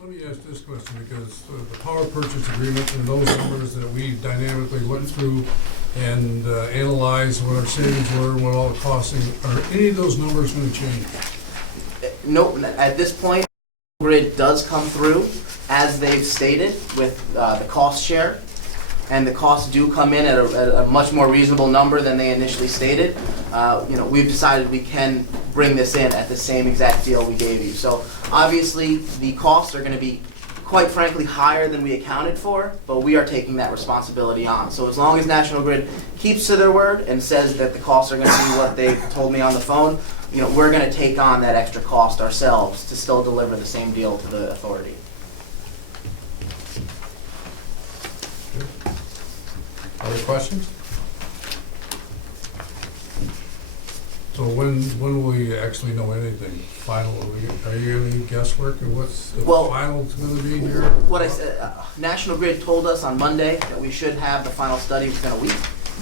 Let me ask this question, because the power purchase agreement and those numbers that we dynamically looked through and analyzed what our savings were, what all the costing, are any of those numbers going to change? Nope, at this point, grid does come through as they've stated with the cost share. And the costs do come in at a much more reasonable number than they initially stated. We've decided we can bring this in at the same exact deal we gave you. So obviously, the costs are going to be, quite frankly, higher than we accounted for, but we are taking that responsibility on. So as long as National Grid keeps to their word and says that the costs are going to be what they told me on the phone, we're going to take on that extra cost ourselves to still deliver the same deal to the authority. Other questions? So when will we actually know anything final? Are you having any guesswork, or what's the final going to be here? What I said, National Grid told us on Monday that we should have the final study within a week.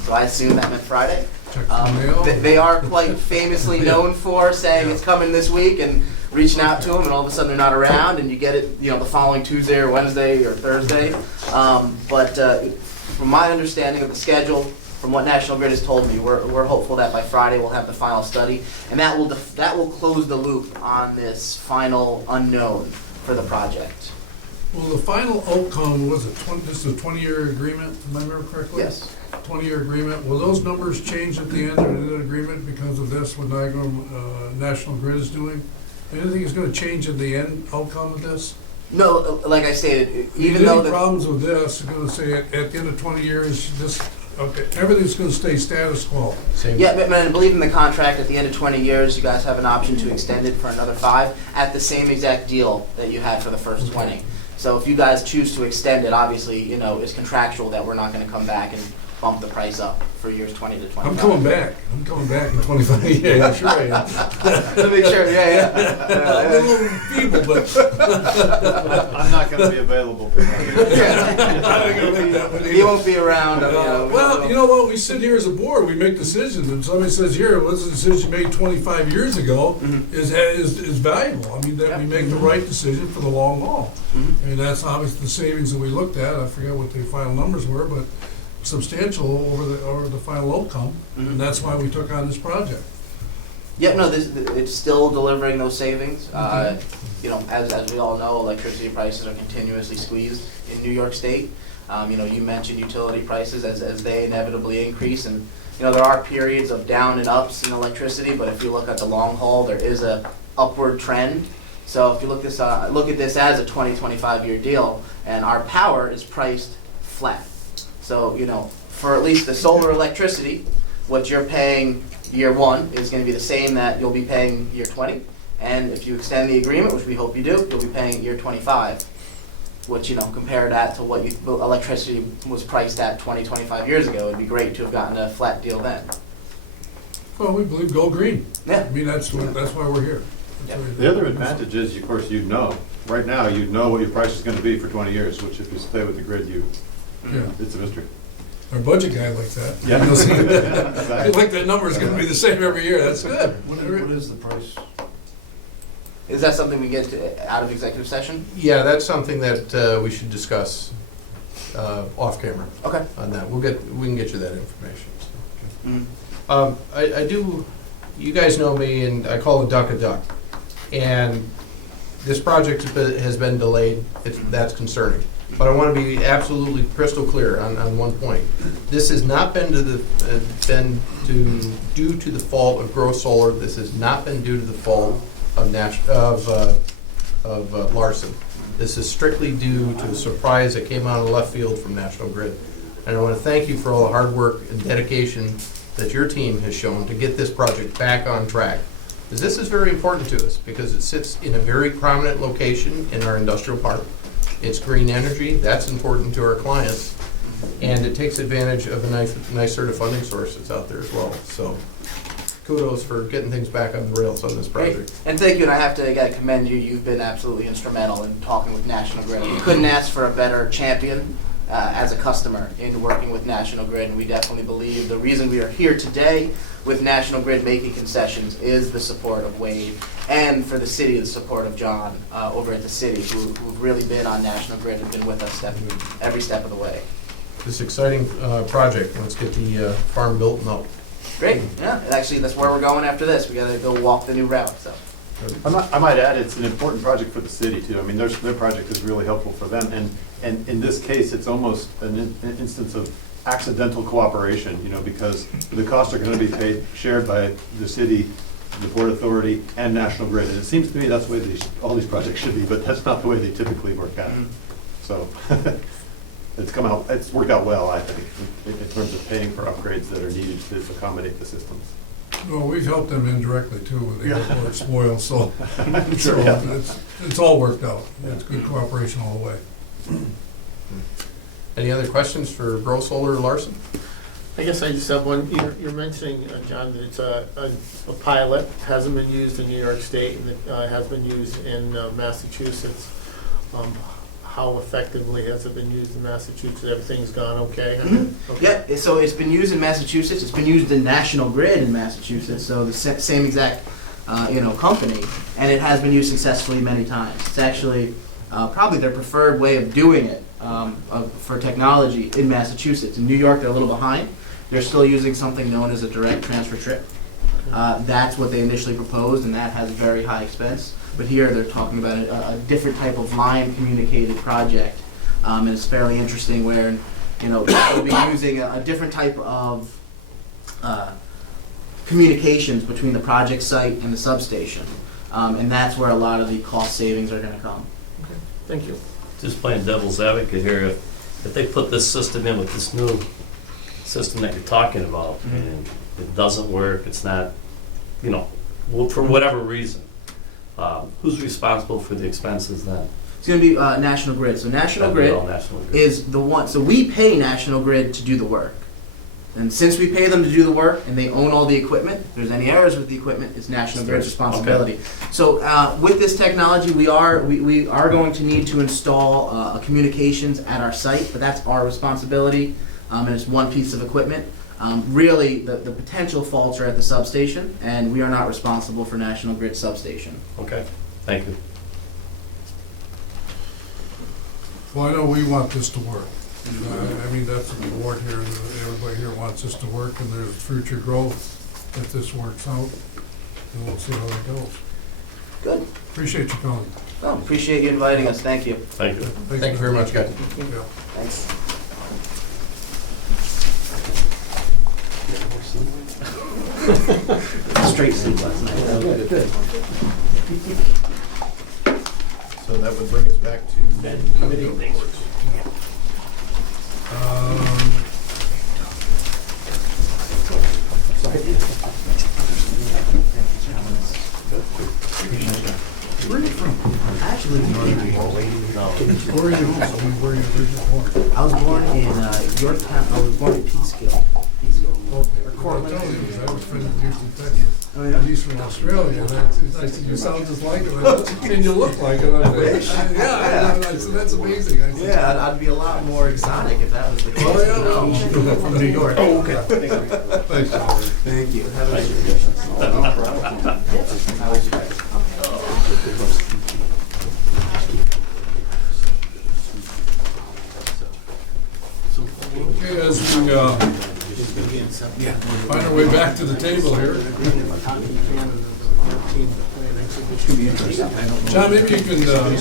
So I assume that meant Friday. Check the mail. They are quite famously known for saying it's coming this week and reaching out to them, and all of a sudden they're not around, and you get it, the following Tuesday or Wednesday or Thursday. From my understanding of the schedule, from what National Grid has told me, we're hopeful that by Friday we'll have the final study, and that will close the loop on this final unknown for the project. Well, the final outcome was this is a 20-year agreement, if I remember correctly? Yes. 20-year agreement. Will those numbers change at the end of the agreement because of this, what National Grid is doing? Anything is going to change at the end outcome of this? No, like I stated, even Any though the problems with this, you're going to say at the end of 20 years, everything's going to stay status quo. Yeah, but I believe in the contract, at the end of 20 years, you guys have an option to extend it for another 5 at the same exact deal that you had for the first 20. So if you guys choose to extend it, obviously, it's contractual that we're not going to come back and bump the price up for years 20 to 25. I'm coming back in 25 years. Yeah, sure I am. To make sure, yeah. I'm a little feeble, but I'm not going to be available for that. I ain't gonna make that one He either. won't be around. Well, you know what? We sit here as a board, we make decisions, and somebody says, "Here, what's the decision you made 25 years ago?" is valuable. I mean, that we make the right decision for the long haul. I mean, that's obviously the savings that we looked at. I forget what the final numbers were, but substantial over the final outcome, and that's why we took on this project. Yeah, no, it's still delivering those savings. As we all know, electricity prices are continuously squeezed in New York State. You mentioned utility prices as they inevitably increase, and there are periods of down and ups in electricity, but if you look at the long haul, there is a upward trend. So if you look at this as a 20-25 year deal, and our power is priced flat. So, for at least the solar electricity, what you're paying year 1 is going to be the same that you'll be paying year 20. And if you extend the agreement, which we hope you do, you'll be paying year 25. Which, compare that to what electricity was priced at 20-25 years ago. It'd be great to have gotten a flat deal then. Well, we believe go green. Yeah. I mean, that's why we're here. The other advantage is, of course, right now, you know what your price is going to be for 20 years, which if you stay with the grid, it's a mystery. Our budget guy likes that. Yeah. I like that number is going to be the same every year. That's good. What is the price? Is that something we get out of executive session? Yeah, that's something that we should discuss off camera. Okay. On that, we can get you that information. Mm-hmm. I do. You guys know me, and I call a duck, and this project has been delayed. That's concerning. But I want to be absolutely crystal clear on one point. This has not been due to the fault of Grow Solar. This has not been due to the fault of Larson. This is strictly due to a surprise that came out of left field from National Grid. And I want to thank you for all the hard work and dedication that your team has shown to get this project back on track. Because this is very important to us, because it sits in a very prominent location in our industrial park. It's green energy, that's important to our clients, and it takes advantage of a nice sort of funding source that's out there as well. So kudos for getting things back on the rails on this project. Great. And thank you, and I have to commend you. You've been absolutely instrumental in talking with National Grid. You couldn't ask for a better champion as a customer in working with National Grid, and we definitely believe the reason we are here today with National Grid making concessions is the support of Wade, and for the city, the support of John over at the city, who've really been on National Grid and been with us every step of the way. This exciting project, let's get the farm built and up. Great, yeah, and actually, that's where we're going after this. We gotta go walk the new route, so. I might add, it's an important project for the city too. I mean, their project is really helpful for them, and in this case, it's almost an instance of accidental cooperation, you know, because the costs are gonna be shared by the city, the Port Authority, and National Grid. And it seems to me that's the way all these projects should be, but that's not the way they typically work out. So, it's worked out well, I think, in terms of paying for upgrades that are needed to accommodate the systems. Well, we've helped them indirectly too with the airport spoil, so, Sure, so yeah. it's all worked out. It's good cooperation all the way. Any other questions for Grossold or Larson? I guess I just have one. You're mentioning, John, that it's a pilot, hasn't been used in New York State, and it has been used in Massachusetts. How effectively has it been used in Massachusetts? Everything's gone okay? Okay. Yeah, so it's been used in Massachusetts, it's been used in National Grid in Massachusetts, so the same exact, company, and it has been used successfully many times. It's actually probably their preferred way of doing it for technology in Massachusetts. In New York, they're a little behind. They're still using something known as a direct transfer trip. That's what they initially proposed, and that has very high expense. But here they're talking about a different type of line communicated project, and it's fairly interesting where, they'll be using a different type of communications between the project site and the substation, and that's where a lot of the cost savings are going to come. Okay. Thank you. Just playing devil's advocate here, if they put this system in with this new system that you're talking about, and it doesn't work, it's not, for whatever reason, who's responsible for the expenses then? It's going to be National Grid. So National That'd be Grid all National Grid. is the one. So we pay National Grid to do the work, and since we pay them to do the work and they own all the equipment, if there's any errors with the equipment, it's National Grid's responsibility. So with this technology, we are going to need to install communications at our site, but that's our responsibility, and it's one piece of equipment. Really, the potential faults are at the substation, and we are not responsible for National Grid substation. Okay, thank you. Well, I know we want this to work. I mean, that's the board here, everybody here wants this to work, and there's future growth if this works out, and we'll see how it goes. Good. Appreciate you coming. Oh, appreciate you inviting us. Thank you. Thank you. Thank you very much, guys. Yeah. Thanks. Straight sleep last night. Good. So that would bring us back to committee reports. Where are you from? Actually, Where are you originally born? I was born in Yorktown. I was born in Peekskill. Okay. I was friends with Houston, Texas. And he's from Australia. And I said, you sound just like him. And you look like him. I said, yeah, I said, that's amazing. I said, Yeah, I'd be a lot more exotic if that was the case. Oh, yeah. No. From New York. Oh, okay. Thanks, Charlie. Thank you. Have a nice day. How was your day? Okay, as we find our way back to the table here. John, maybe you can, John,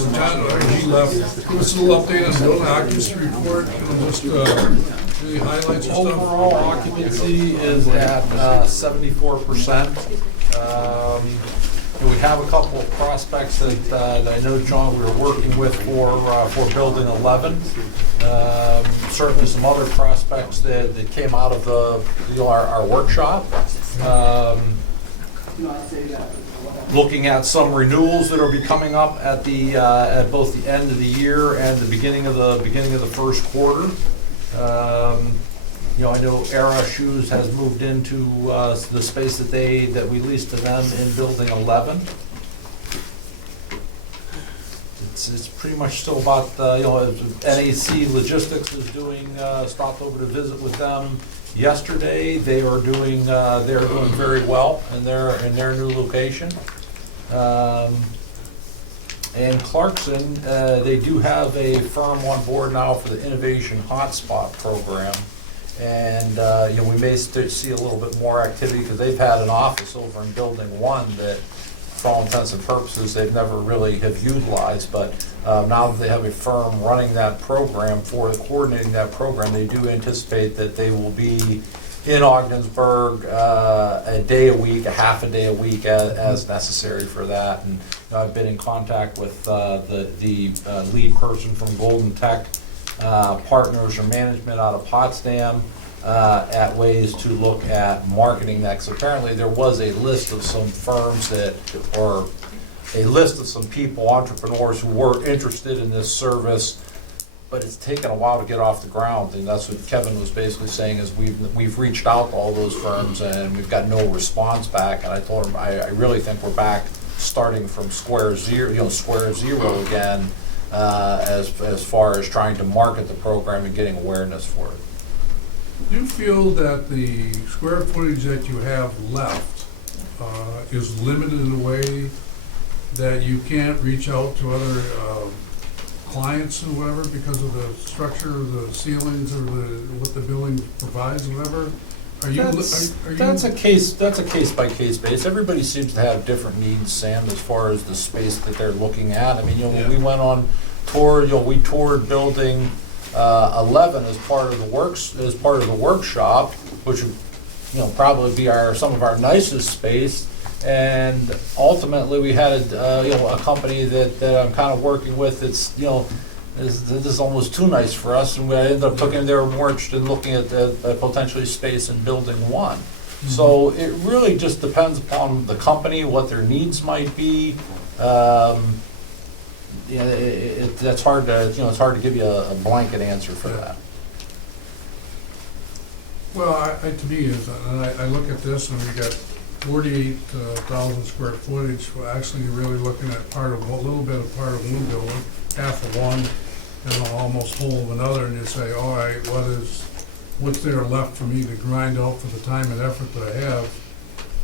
he left, give us a little update on the building occupancy report, just really highlights or stuff. Overall occupancy is at 74%. We have a couple of prospects that I know, John, we were working with for building 11. Certainly some other prospects that came out of our workshop. Looking at some renewals that will be coming up at both the end of the year and the beginning of the first quarter. I know Era Shoes has moved into the space that we leased to them in building 11. it's pretty much still about, you know, NAC Logistics is doing, stopped over to visit with them yesterday. They're doing very well in their new location. And Clarkson, they do have a firm on board now for the Innovation Hotspot program. And, you know, we may see a little bit more activity because they've had an office over in Building 1 that, for all intents and purposes, they've never really have utilized. But now that they have a firm running that program, coordinating that program, they do anticipate that they will be in Ogdensburg a day a week, a half a day a week as necessary for that. And I've been in contact with the lead person from Golden Tech Partners or Management out of Potsdam at ways to look at marketing that. Because apparently there was a list of some firms or a list of some people, entrepreneurs who were interested in this service, but it's taken a while to get off the ground. And that's what Kevin was basically saying, is we've reached out to all those firms and we've got no response back. And I told him, I really think we're back starting from square zero again, as far as trying to market the program and getting awareness for it. Do you feel that the square footage that you have left is limited in a way that you can't reach out to other clients or whatever because of the structure of the ceilings or what the building provides, or whatever? That's a case by case basis. Everybody seems to have different needs, Sam, as far as the space that they're looking at. I mean, you know, when we went on tour, you know, we toured Building 11 as part of the workshop, which would, you know, probably be some of our nicest space. And ultimately, we had a company that I'm kind of working with. It's, you know, this is almost too nice for us, and we ended up they were more interested in looking at potentially space in Building 1. Mm-hmm. So it really just depends upon the company, what their needs might be. You know, it's hard to give you a blanket answer for that. Well, to me, I look at this and we got 48,000 square footage. We're actually really looking at a little bit of part of one building, half of one, and almost whole of another, and you say, all right, what's there left for me to grind out for the time and effort that I have?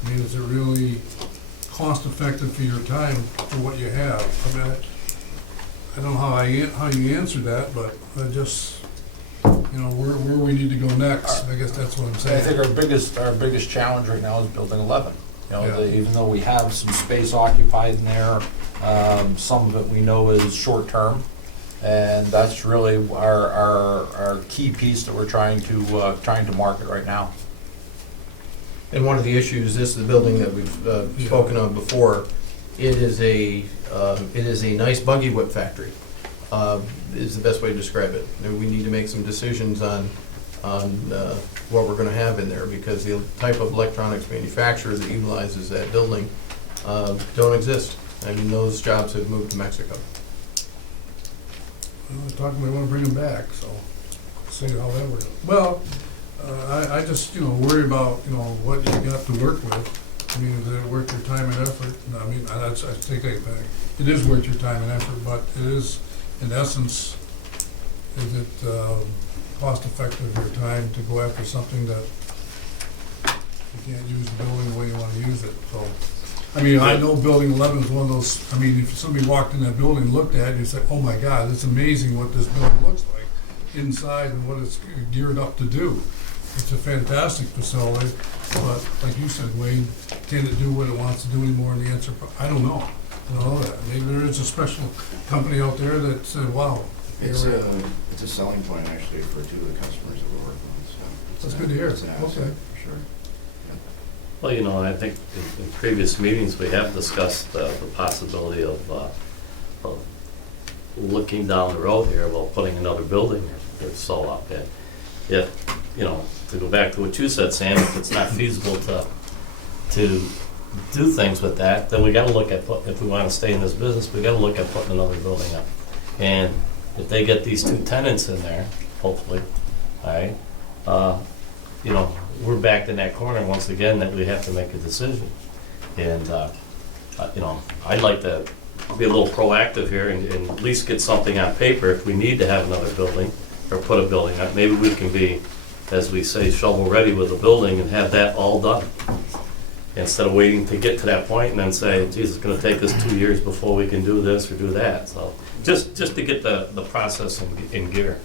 I mean, is it really cost effective for your time for what you have? I mean, I don't know how you answer that, but I just, you know, where we need to go next. I guess that's what I'm saying. I think our biggest challenge right now is Building 11. You know, Yeah. Even though we have some space occupied in there, some of it we know is short term, and that's really our key piece that we're trying to market right now. And one of the issues, this is the building that we've spoken of before. It is a nice buggy whip factory. Is the best way to describe it. We need to make some decisions on what we're going to have in there, because the type of electronics manufacturer that utilizes that building don't exist. I mean, those jobs have moved to Mexico. Well, we want to bring them back, so see how that works. Well, I just, you know, worry about, you know, what you got to work with. I mean, is it worth your time and effort? I mean, I take that back. It is worth your time and effort, but it is, in essence, is it cost effective your time to go after something that you can't use the building the way you want to use it? So, I mean, I know Building 11 is one of those. I mean, if somebody walked in that building and looked at it, you say, "Oh my God, it's amazing what this building looks like inside and what it's geared up to do." It's a fantastic facility, but like you said, Wayne, can it do what it wants to do anymore in the answer? I don't know. I don't know that. Maybe there is a special company out there that said, "Wow." It's a selling point actually for two of the customers that we're working with. So That's good to hear. It's an asset, Okay. for sure. Well, you know, I think in previous meetings, we have discussed the possibility of looking down the road here about putting another building or so up there. If, you know, to go back to what you said, Sam, if it's not feasible to do things with that, then we gotta look at, if we wanna stay in this business, we gotta look at putting another building up. And if they get these two tenants in there, hopefully, all right, you know, we're back in that corner once again that we have to make a decision. And, you know, I'd like to be a little proactive here and at least get something on paper if we need to have another building or put a building up. Maybe we can be, as we say, shovel-ready with a building and have that all done. Instead of waiting to get to that point and then say, geez, it's gonna take us 2 years before we can do this or do that. So just to get the process in gear.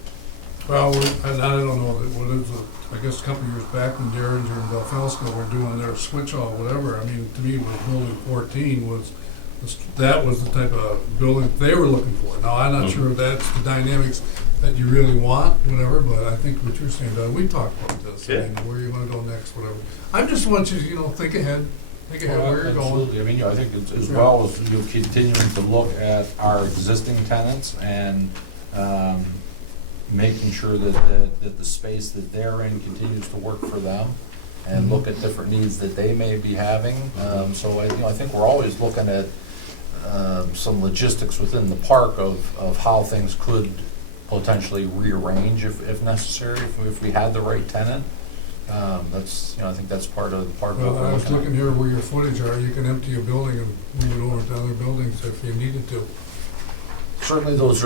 Well, and I don't know, what is it, I guess a couple of years back when Derringer and Belfelsco were doing their switch off, whatever, I mean, to me, was building 14 that was the type of building they were looking for. Now, I'm not sure if that's the dynamics that you really want, whatever, but I think what you're saying, Doug, we talked about this, I Yeah. mean, where you wanna go next, whatever. I just want you to, think ahead where you're going. Absolutely. I mean, I think it's as well as you continuing to look at our existing tenants and making sure that the space that they're in continues to work for them and look at different needs that they may be having. So I think we're always looking at some logistics within the park of how things could potentially rearrange if necessary, if we had the right tenant. That's, I think that's part of what Well, we're I was looking at. looking here where your footage are, you can empty a building and move it over to other buildings if you needed to. Certainly, those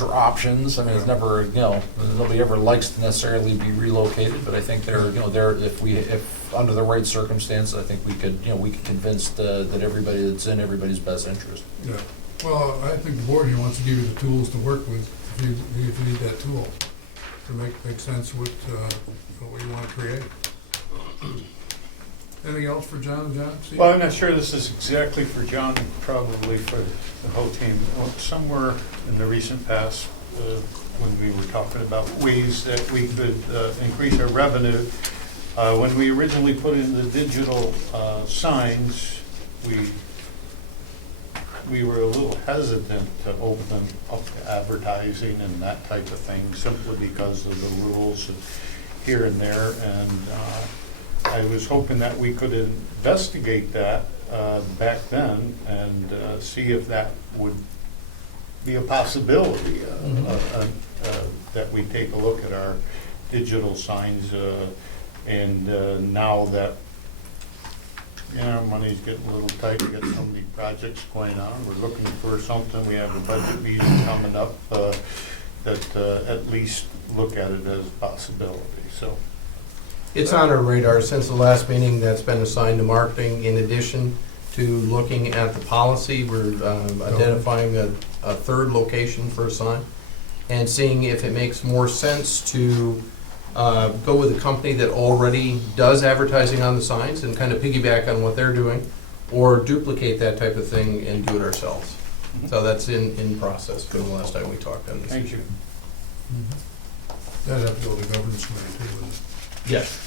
are options. I mean, it's never, nobody ever likes to necessarily be relocated, but I think if under the right circumstance, I think we could convince that everybody that's in everybody's best interest. Yeah, well, I think the board here wants to give you the tools to work with, if you need that tool, to make sense what you want to create. Anything else for John and John? Steve? Well, I'm not sure this is exactly for John, probably for the whole team. Somewhere in the recent past, when we were talking about ways that we could increase our revenue, when we originally put in the digital signs, we were a little hesitant to open up to advertising and that type of thing, simply because of the rules here and there. And I was hoping that we could investigate that back then and see if that would be a possibility, that we take a look at our digital signs. And now that money's getting a little tight, we got so many projects going on, we're looking for something, we have a budget meeting coming up, that at least look at it as a possibility, so. It's on our radar since the last meeting. That's been assigned to marketing. In addition to looking at the policy, we're identifying a third location for a sign and seeing if it makes more sense to go with a company that already does advertising on the signs and kind of piggyback on what they're doing, or duplicate that type of thing and do it ourselves. So that's in process from the last time we talked on this. Thank you. That'd have to go to the governance committee too, wouldn't it? Yes.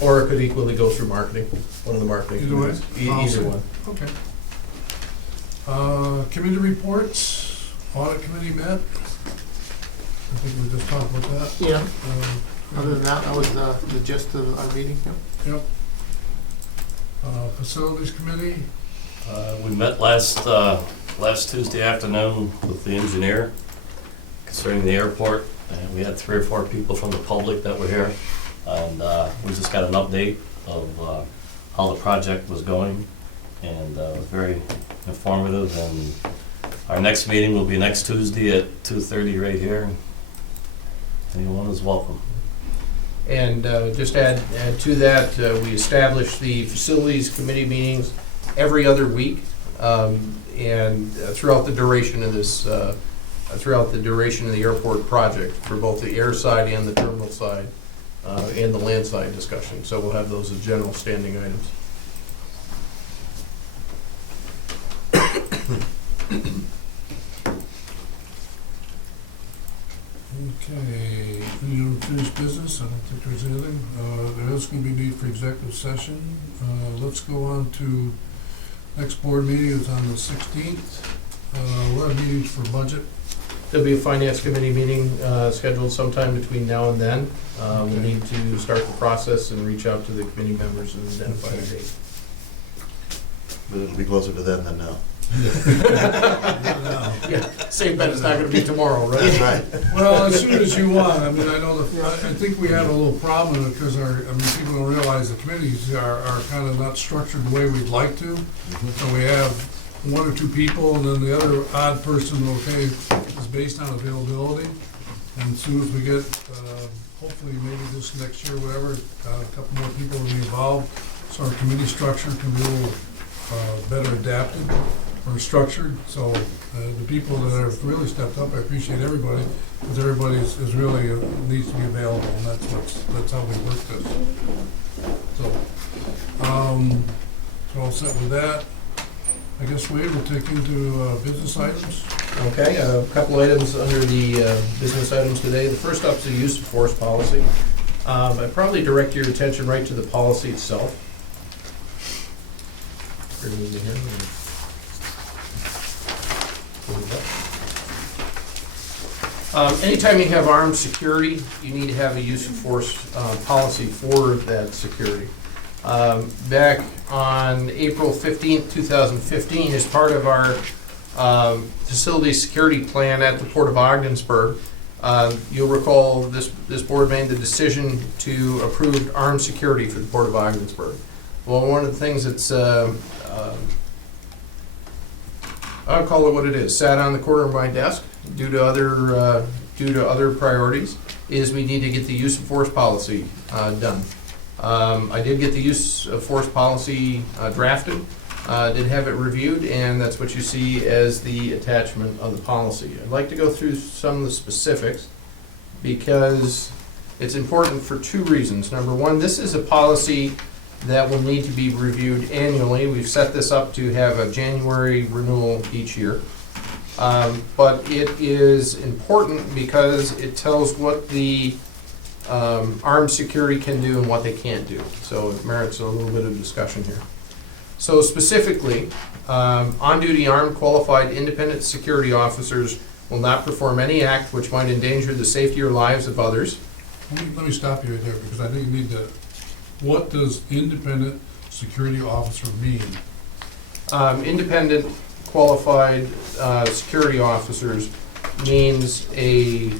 Or it could equally go through marketing, one of the marketing. Either way? committees. Either one. Okay. Committee reports, audit committee met. I think we just talked about that. Yeah, other than that was the gist of our meeting. Yep. Facilities committee, We met last Tuesday afternoon with the engineer concerning the airport. And we had 3 or 4 people from the public that were here. And we just got an update of how the project was going. And it was very informative. And our next meeting will be next Tuesday at 2:30 right here. Anyone is welcome. And just add to that, we established the facilities committee meetings every other week, and throughout the duration of this, throughout the duration of the airport project, for both the air side and the terminal side, and the land side discussion. So we'll have those as general standing items. okay, any unfinished business, I don't think there's anything. There is gonna be need for executive session. Let's go on to next board meeting is on the 16th. We'll have meetings for budget. There'll be a finance committee meeting scheduled sometime between now and then. We'll need to start the process and reach out to the committee members and identify a date. But it'll be closer to then than now. Yeah, same bet it's not gonna be tomorrow, right? Right. Well, as soon as you want. I mean, I know I think we have a little problem because people don't realize the committees are kind of not structured the way we'd like to. So we have one or two people, and then the other odd person, okay, is based on availability. And as soon as we get, hopefully maybe this next year, whatever, a couple more people will be involved, so our committee structure can be a little better adapted or structured. So the people that have really stepped up, I appreciate everybody, because everybody is really needs to be available, and that's how we work this. So, so all set with that. I guess Wade will take into business items. Okay, a couple items under the business items today. The first up is the use of force policy. I'd probably direct your attention right to the policy itself. Anytime you have armed security, you need to have a use of force policy for that security. Back on April 15th, 2015, as part of our facility security plan at the Port of Ogdensburg, you'll recall this board made the decision to approve armed security for the Port of Ogdensburg. Well, one of the things that's, I'll call it what it is, sat on the corner of my desk due to other priorities, is we need to get the use of force policy done. I did get the use of force policy drafted, did have it reviewed, and that's what you see as the attachment of the policy. I'd like to go through some of the specifics because it's important for two reasons. Number one, this is a policy that will need to be reviewed annually. We've set this up to have a January renewal each year. But it is important because it tells what the armed security can do and what they can't do. So it merits a little bit of discussion here. So specifically, on-duty armed qualified independent security officers will not perform any act which might endanger the safety or lives of others. Let me stop you right there, because I think you need to, what does independent security officer mean? Independent qualified security officers means a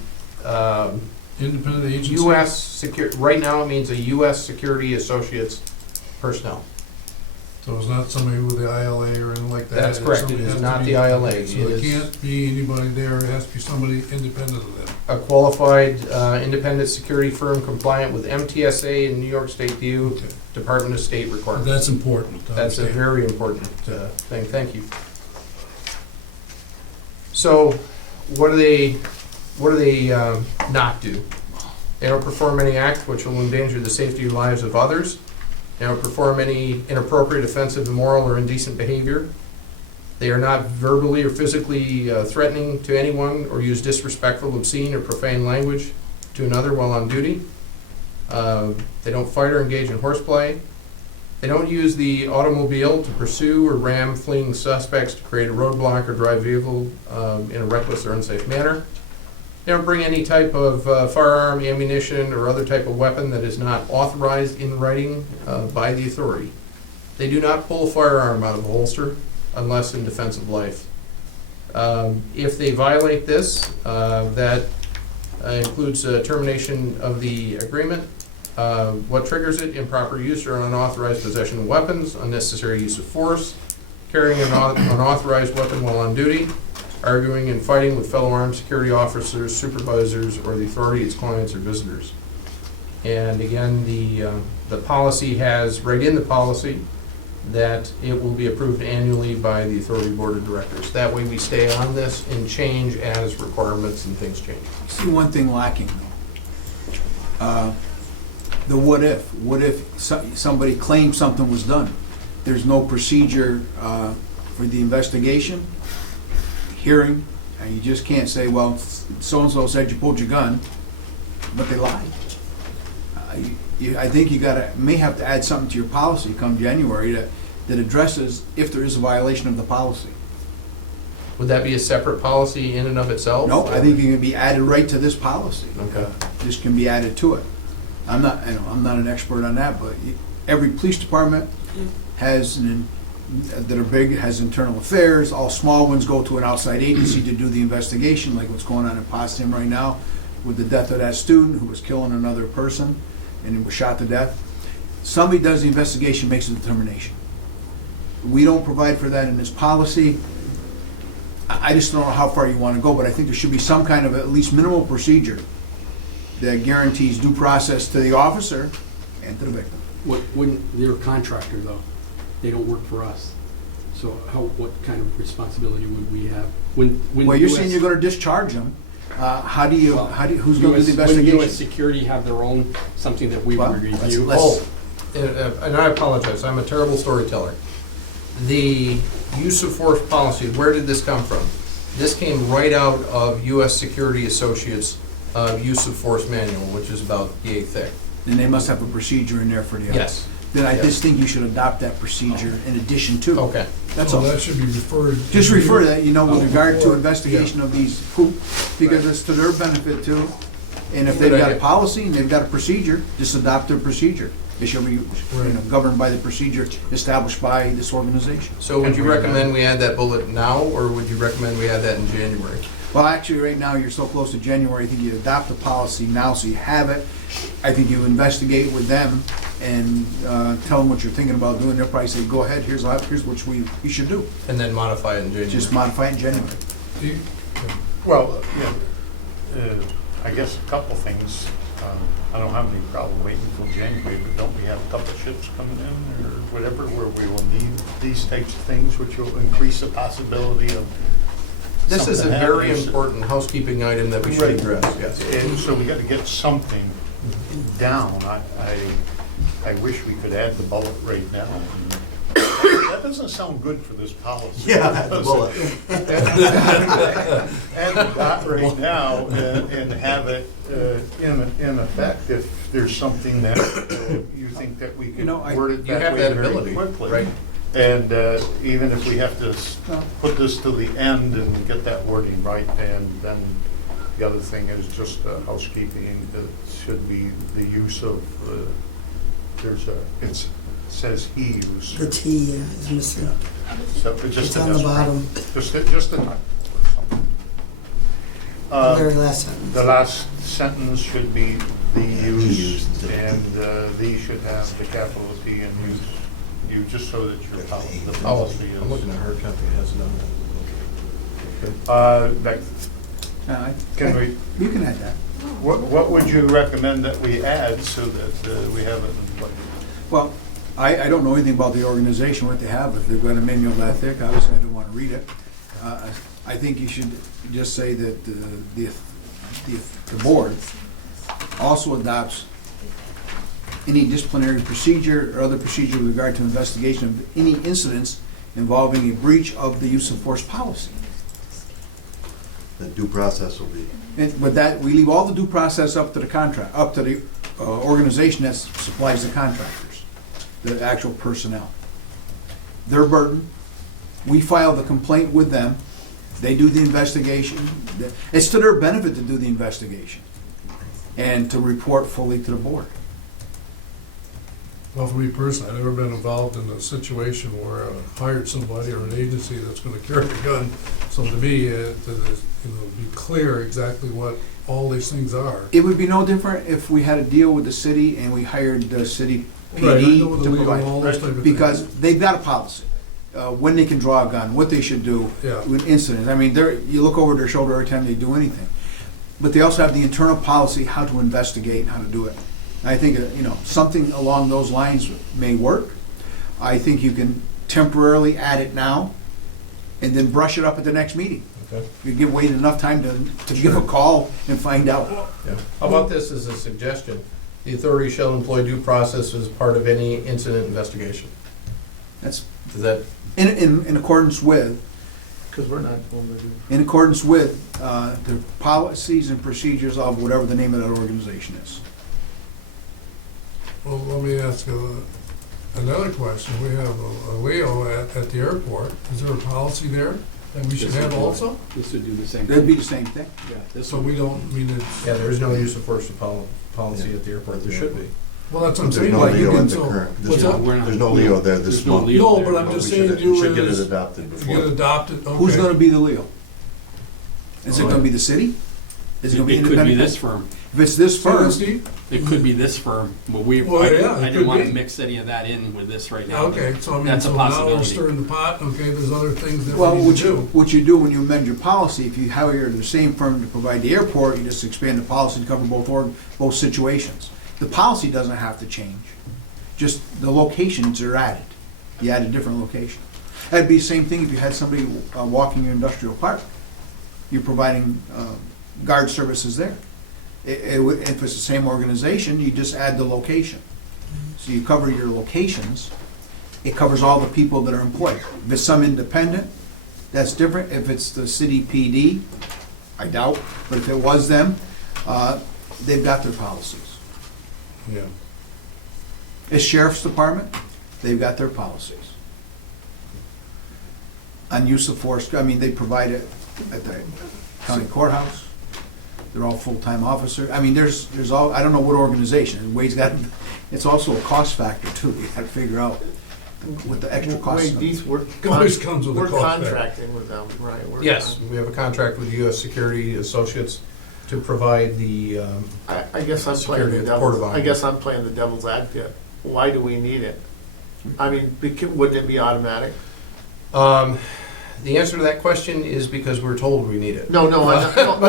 Independent agency? right now it means a U.S. Security Associates personnel. So it's not somebody with the ILA or anything like that? That's correct. It is not the ILA. So there can't be anybody there, it has to be somebody independent of them. A qualified independent security firm compliant with MTSA and New York State DU Okay. Department of State requirements. That's important to That's a understand. very important thing. Thank you. So, what do they not do? They don't perform any act which will endanger the safety or lives of others. They don't perform any inappropriate, offensive, immoral, or indecent behavior. They are not verbally or physically threatening to anyone or use disrespectful, obscene, or profane language to another while on duty. They don't fight or engage in horseplay. They don't use the automobile to pursue or ram fleeing suspects to create a roadblock or drive vehicle in a reckless or unsafe manner. They don't bring any type of firearm, ammunition, or other type of weapon that is not authorized in writing by the authority. They do not pull a firearm out of a holster unless in defense of life. If they violate this, that includes termination of the agreement. What triggers it? Improper use or unauthorized possession of weapons, unnecessary use of force, carrying an unauthorized weapon while on duty, arguing and fighting with fellow armed security officers, supervisors, or the authority, its clients, or visitors. And again, the policy has, right in the policy, that it will be approved annually by the authority board of directors. That way we stay on this and change as requirements and things change. See one thing lacking though. The what if. What if somebody claims something was done? There's no procedure for the investigation, hearing, and you just can't say, well, so-and-so said you pulled your gun, but they lied. I think you may have to add something to your policy come January that addresses if there is a violation of the policy. Would that be a separate policy in and of itself? No, I think it can be added right to this policy. Okay. This can be added to it. I'm not an expert on that, but every police department has that are big, has internal affairs. All small ones go to an outside agency to do the investigation, like what's going on in Potsdam right now with the death of that student who was killing another person and he was shot to death. Somebody does the investigation, makes a determination. We don't provide for that in this policy. I just don't know how far you want to go, but I think there should be some kind of at least minimal procedure that guarantees due process to the officer and to the victim. When they're a contractor though, they don't work for us. So what kind of responsibility would we have? When Well, you're US saying you're going to discharge them. Who's going to do the When investigation? US Security have their own, something that we Well, would let's- review? let's- And I apologize, I'm a terrible storyteller. The use of force policy, where did this come from? This came right out of U.S. Security Associates' use of force manual, which is about yay thick. And they must have a procedure in there for the. Yes. Then I Yes. just think you should adopt that procedure in addition to. Okay. That's So all. that should be referred. Just refer to that, with regard to Yeah. investigation of these poop, because it's to their benefit too. And if Good they've got a idea. policy and they've got a procedure, just adopt their procedure. It shall be, Right. governed by the procedure established by this organization. So would you recommend we add that bullet now, or would you recommend we add that in January? Well, actually, right now, you're so close to January, I think you adopt the policy now so you have it. I think you investigate with them and tell them what you're thinking about doing. They'll probably say, go ahead, here's what you should do. And then modify it in January? Just modify it in January. Well, I guess a couple things. I don't have any problem waiting until January, but don't we have a couple of ships coming in or whatever where we will need these types of things, which will increase the possibility of This is a something very happening? important housekeeping item that we should Right. address, yes. And so we got to get something down. I wish we could add the bullet right now. That doesn't sound good for this policy. Yeah, the bullet. And that right now, and have it in effect, if there's something that you think that we can word it You that have way that very ability, quickly. right? And even if we have to put this to the end and get that wording right, and then the other thing is just housekeeping, it should be the use of, it says he use. The T is missing. So just It's a on the bottom, Just a note. the very last sentence. The last sentence should be the use, and the should have the capital T and use, just so that your the Oh, policy I'm looking is. at her copy, it has it on That, can we, You can add that. what would you recommend that we add so that we have it in place? Well, I don't know anything about the organization, what they have, if they've got a manual that thick, obviously I don't want to read it. I think you should just say that the board also adopts any disciplinary procedure or other procedure with regard to investigation of any incidents involving a breach of the use of force policy. The due process will be. But that, we leave all the due process up to the contract, up to the organization that supplies the contractors, the actual personnel. Their burden, we file the complaint with them, they do the investigation. It's to their benefit to do the investigation and to report fully to the board. Well, for me personally, I've never been involved in a situation where I hired somebody or an agency that's gonna carry a gun. So to me, be clear exactly what all these things are. It would be no different if we had a deal with the city and we hired the city Right, I PD know the to legal and all provide. those type of things. Because they've got a policy, when they can draw a gun, what they should do Yeah. with incidents. I mean, you look over their shoulder every time they do anything. But they also have the internal policy, how to investigate and how to do it. And I think, something along those lines may work. I think you can temporarily add it now and then brush it up at the next meeting. Okay. You wait enough time to give a call and find out. Yeah. How about this as a suggestion? The authority shall employ due process as part of any incident investigation. That's Does that, in accordance with, Because we're not going to do. in accordance with the policies and procedures of whatever the name of that organization is. Well, let me ask another question. We have a Leo at the airport. Is there a policy there that we should This would have do- also? This would do the same. That'd be the same thing. Yeah, this So we don't, I mean, it's. yeah, there is no use of force policy at the airport, there should be. Well, that's what I'm There's saying. no like, you Leo can in the so- current- What's that? We're not- There's no Leo there this There's no month. Leo No, there. but I'm But just we saying should- do we should it get it as, adopted get before. it adopted, okay. Who's gonna be the Leo? Is it gonna be the city? Is it gonna be It could be independent? this firm. If it's this Say that, firm, Steve? It could be this firm, but Well, yeah, it I could didn't want be. to mix any of that in with this right Yeah, now. okay, so I mean, That's a so now we're possibility. stirring the pot, okay, there's other things that well, we need to do. what you do when you amend your policy, if you hire the same firm to provide the airport, you just expand the policy to cover both situations. The policy doesn't have to change, just the locations are added. You add a different location. That'd be the same thing if you had somebody walking your industrial park. You're providing guard services there. If it's the same organization, you just add the location. So you cover your locations, it covers all the people that are employed. If it's some independent, that's different. If it's the city PD, I doubt, but if it was them, they've got their policies. Yeah. It's sheriff's department, they've got their policies. On use of force, I mean, they provide it at the county courthouse. They're all full-time officers. I mean, there's all, I don't know what organization, Wade's got, it's also a cost factor too. You gotta figure out what the extra costs. Wait, these, we're, It always comes with a we're cost factor. contracting with them, right? We're Yes, we have a contract with U.S. Security Associates to provide the, I guess I'm playing Security the at the Port of devil's, I guess I'm playing the devil's advocate. Why do we need it? I mean, wouldn't it be automatic? the answer to that question is because we're told we need it. No, no, I I'm don't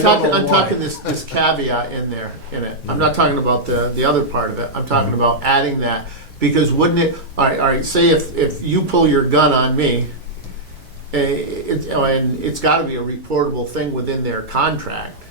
talking, know I'm why. talking this caveat in there, in it. I'm not talking about the other part of it. I'm talking about adding that. Because wouldn't it, all right, say if you pull your gun on me, and it's gotta be a reportable thing within their contract.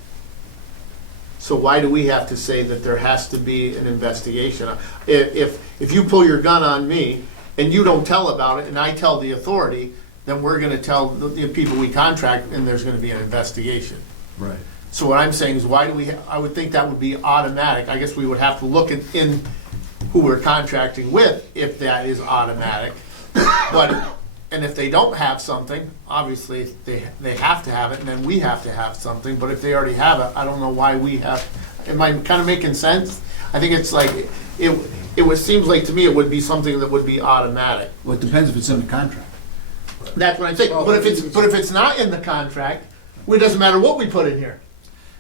So why do we have to say that there has to be an investigation? If you pull your gun on me and you don't tell about it and I tell the authority, then we're gonna tell the people we contract and there's gonna be an investigation. Right. So what I'm saying is why do we, I would think that would be automatic. I guess we would have to look in who we're contracting with if that is automatic. But, and if they don't have something, obviously they have to have it and then we have to have something. But if they already have it, I don't know why we have, am I kind of making sense? I think it's like, seems like to me it would be something that would be automatic. Well, it depends if it's in the contract. That's what I'm saying. But if it's not in the contract, it doesn't matter what we put in here.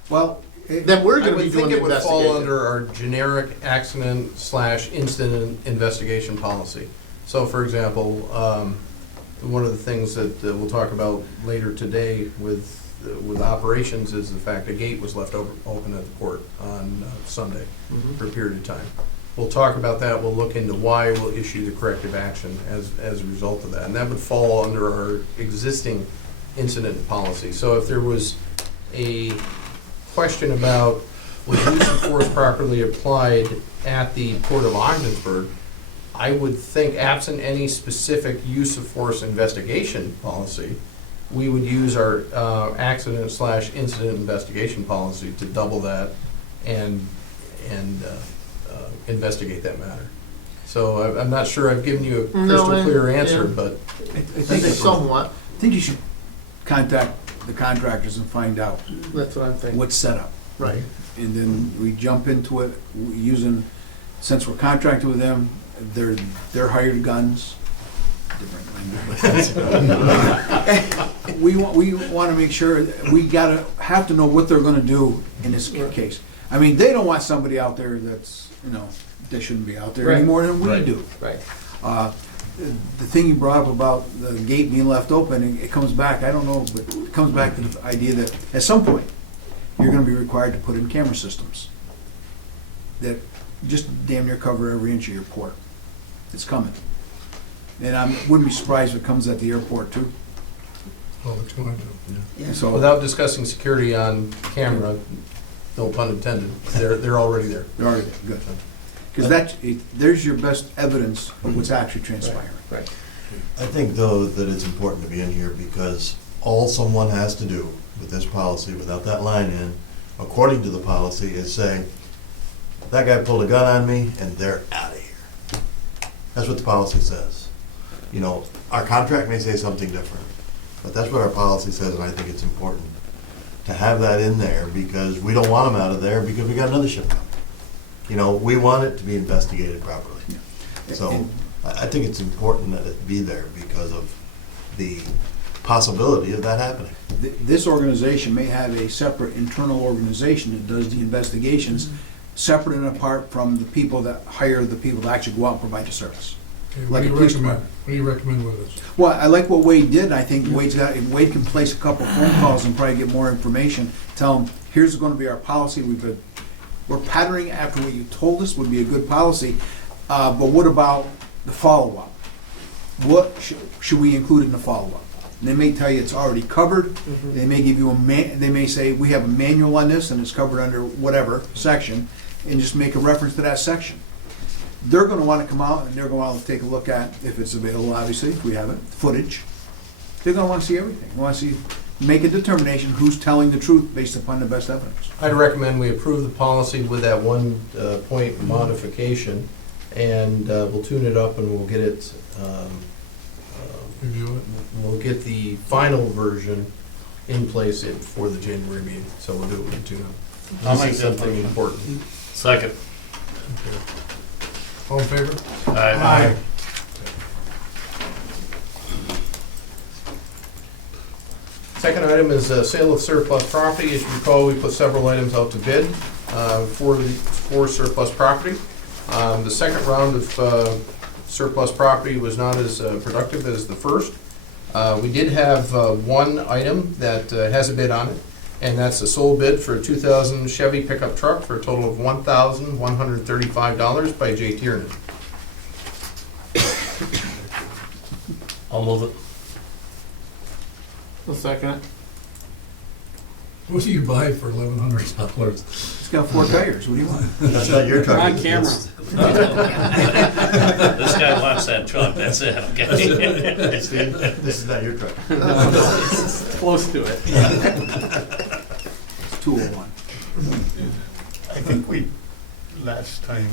Well, Then we're I gonna be would doing think the it would fall investigation. under our generic accident/incident investigation policy. So, for example, one of the things that we'll talk about later today with operations is the fact a gate was left open at the port on Sunday for a period of time. We'll talk about that, we'll look into why, we'll issue the corrective action as a result of that. And that would fall under our existing incident policy. So if there was a question about was use of force properly applied at the Port of Ogdensburg, I would think absent any specific use of force investigation policy, we would use our accident/incident investigation policy to double that and investigate that matter. So I'm not sure I've given you a crystal clear answer, yeah. but I I think think somewhat, I think you should contact the contractors and find out that's what I'm thinking. what's set up. Right. And then we jump into it using, since we're contracted with them, they're hired guns. Different language. We want to make sure, have to know what they're gonna do in this case. I mean, they don't want somebody out there that's, they shouldn't be out there Right. any more than we Right. do. Right. The thing you brought up about the gate being left open, it comes back, I don't know, but it comes back to the idea that at some point, you're gonna be required to put in camera systems that just damn near cover every inch of your port. It's coming. And I wouldn't be surprised if it comes at the airport too. Well, it's going to. Yeah. So without discussing security on camera, no pun intended, they're already there. they're already there, good. Because there's your best evidence of what's actually transpiring. Right. I think, though, that it's important to be in here because all someone has to do with this policy, without that line in, according to the policy, is say, that guy pulled a gun on me and they're out of here. That's what the policy says. Our contract may say something different, but that's what our policy says, and I think it's important to have that in there because we don't want them out of there because we got another ship coming. You know, we want it to be investigated properly. So And- I think it's important that it be there because of the possibility of that happening. This organization may have a separate internal organization that does the investigations, separate and apart from the people that hire the people to actually go out and provide the service. Okay, Like what do a you police recommend? What do you recommend with this? Well, I like what Wade did. I think Wade can place a couple phone calls and probably get more information. Tell them, here's going to be our policy. We're patterning after what you told us would be a good policy. But what about the follow-up? What should we include in the follow-up? And they may tell you it's already covered. They may give you they may say, we have a manual on this and it's covered under whatever section, and just make a reference to that section. They're gonna wanna come out and they're gonna wanna take a look at, if it's available, obviously, if we have it, footage. They're gonna wanna see everything. They wanna see, make a determination who's telling the truth based upon the best evidence. I'd recommend we approve the policy with that one point modification, and we'll tune it up and we'll get it, Review it? we'll get the final version in place for the January meeting, so we'll do it with tune up. I'll This make is that something motion. important. Second. Okay. All in favor? Aye. Second item is sale of surplus property. As you recall, we put several items out to bid for surplus property. The second round of surplus property was not as productive as the first. We did have one item that has a bid on it, and that's a sole bid for a 2000 Chevy pickup truck for a total of $1,135 by Jay Tiernan. I'll move it. A second. What do you buy for $1,100? It's got 4 tires. What do you want? That's not your truck. On camera. This guy wants that truck, that's it, okay? Steve, this is not your truck. Close to it. It's 201. I think last time,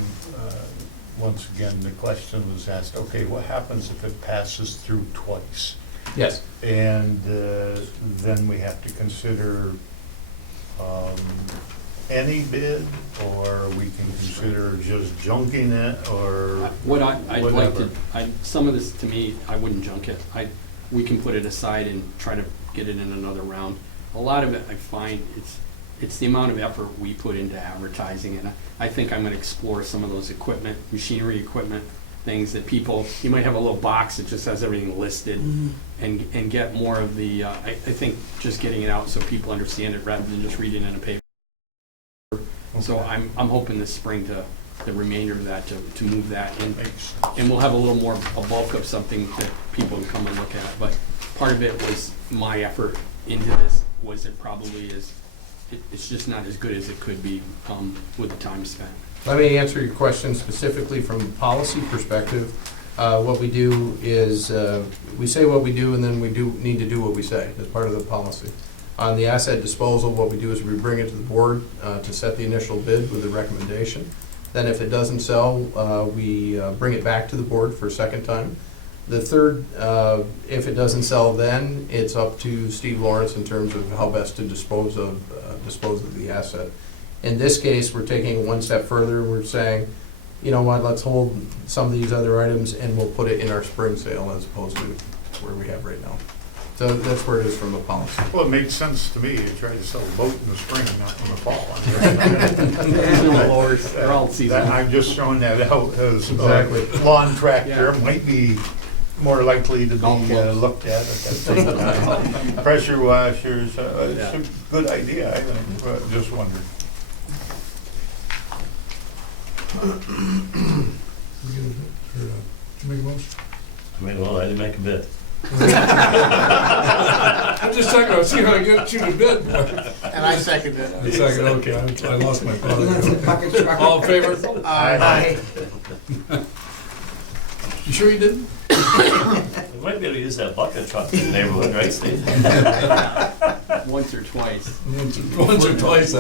once again, the question was asked, okay, what happens if it passes through twice? Yes. And then we have to consider any bid, or we can consider just junking it, or What I'd like to, whatever. some of this, to me, I wouldn't junk it. We can put it aside and try to get it in another round. A lot of it, I find, it's the amount of effort we put into advertising, and I think I'm gonna explore some of those machinery equipment things that people, you might have a little box that just has everything listed, and get more of the, I think just getting it out so people understand it rather than just reading it in a paper. So I'm hoping this spring to, the remainder of that, to move that in. Makes And we'll have a little more, a bulk of something that people can come and look at. But part of it was my effort into this, was it probably is, it's just not as good as it could be with the time spent. Let me answer your question specifically from a policy perspective. What we do is, we say what we do, and then we need to do what we say as part of the policy. On the asset disposal, what we do is we bring it to the board to set the initial bid with a recommendation. Then if it doesn't sell, we bring it back to the board for a second time. The third, if it doesn't sell, then it's up to Steve Lawrence in terms of how best to dispose of the asset. In this case, we're taking it one step further. We're saying, you know what, let's hold some of these other items and we'll put it in our spring sale as opposed to where we have right now. So that's where it is from a policy. Well, it makes sense to me, to try to sell a boat in the spring, not in the fall. There's no blowers, they're all seasonal. I'm just throwing that out as Exactly. a lawn tractor, Yeah. might be more likely to Golf be clubs. looked at that same time. Pressure washers, it's Yeah. a good idea, I think, but just wondering. Did you make a motion? I mean, well, I didn't make a bid. I'm just checking, I'm seeing how I get you to bid. And I second it. A second, okay, I lost my And that's a thought. bucket truck. All in favor? Aye. You sure you didn't? We might be able to use that bucket truck in the neighborhood, right, Steve? Once or twice. Once or twice,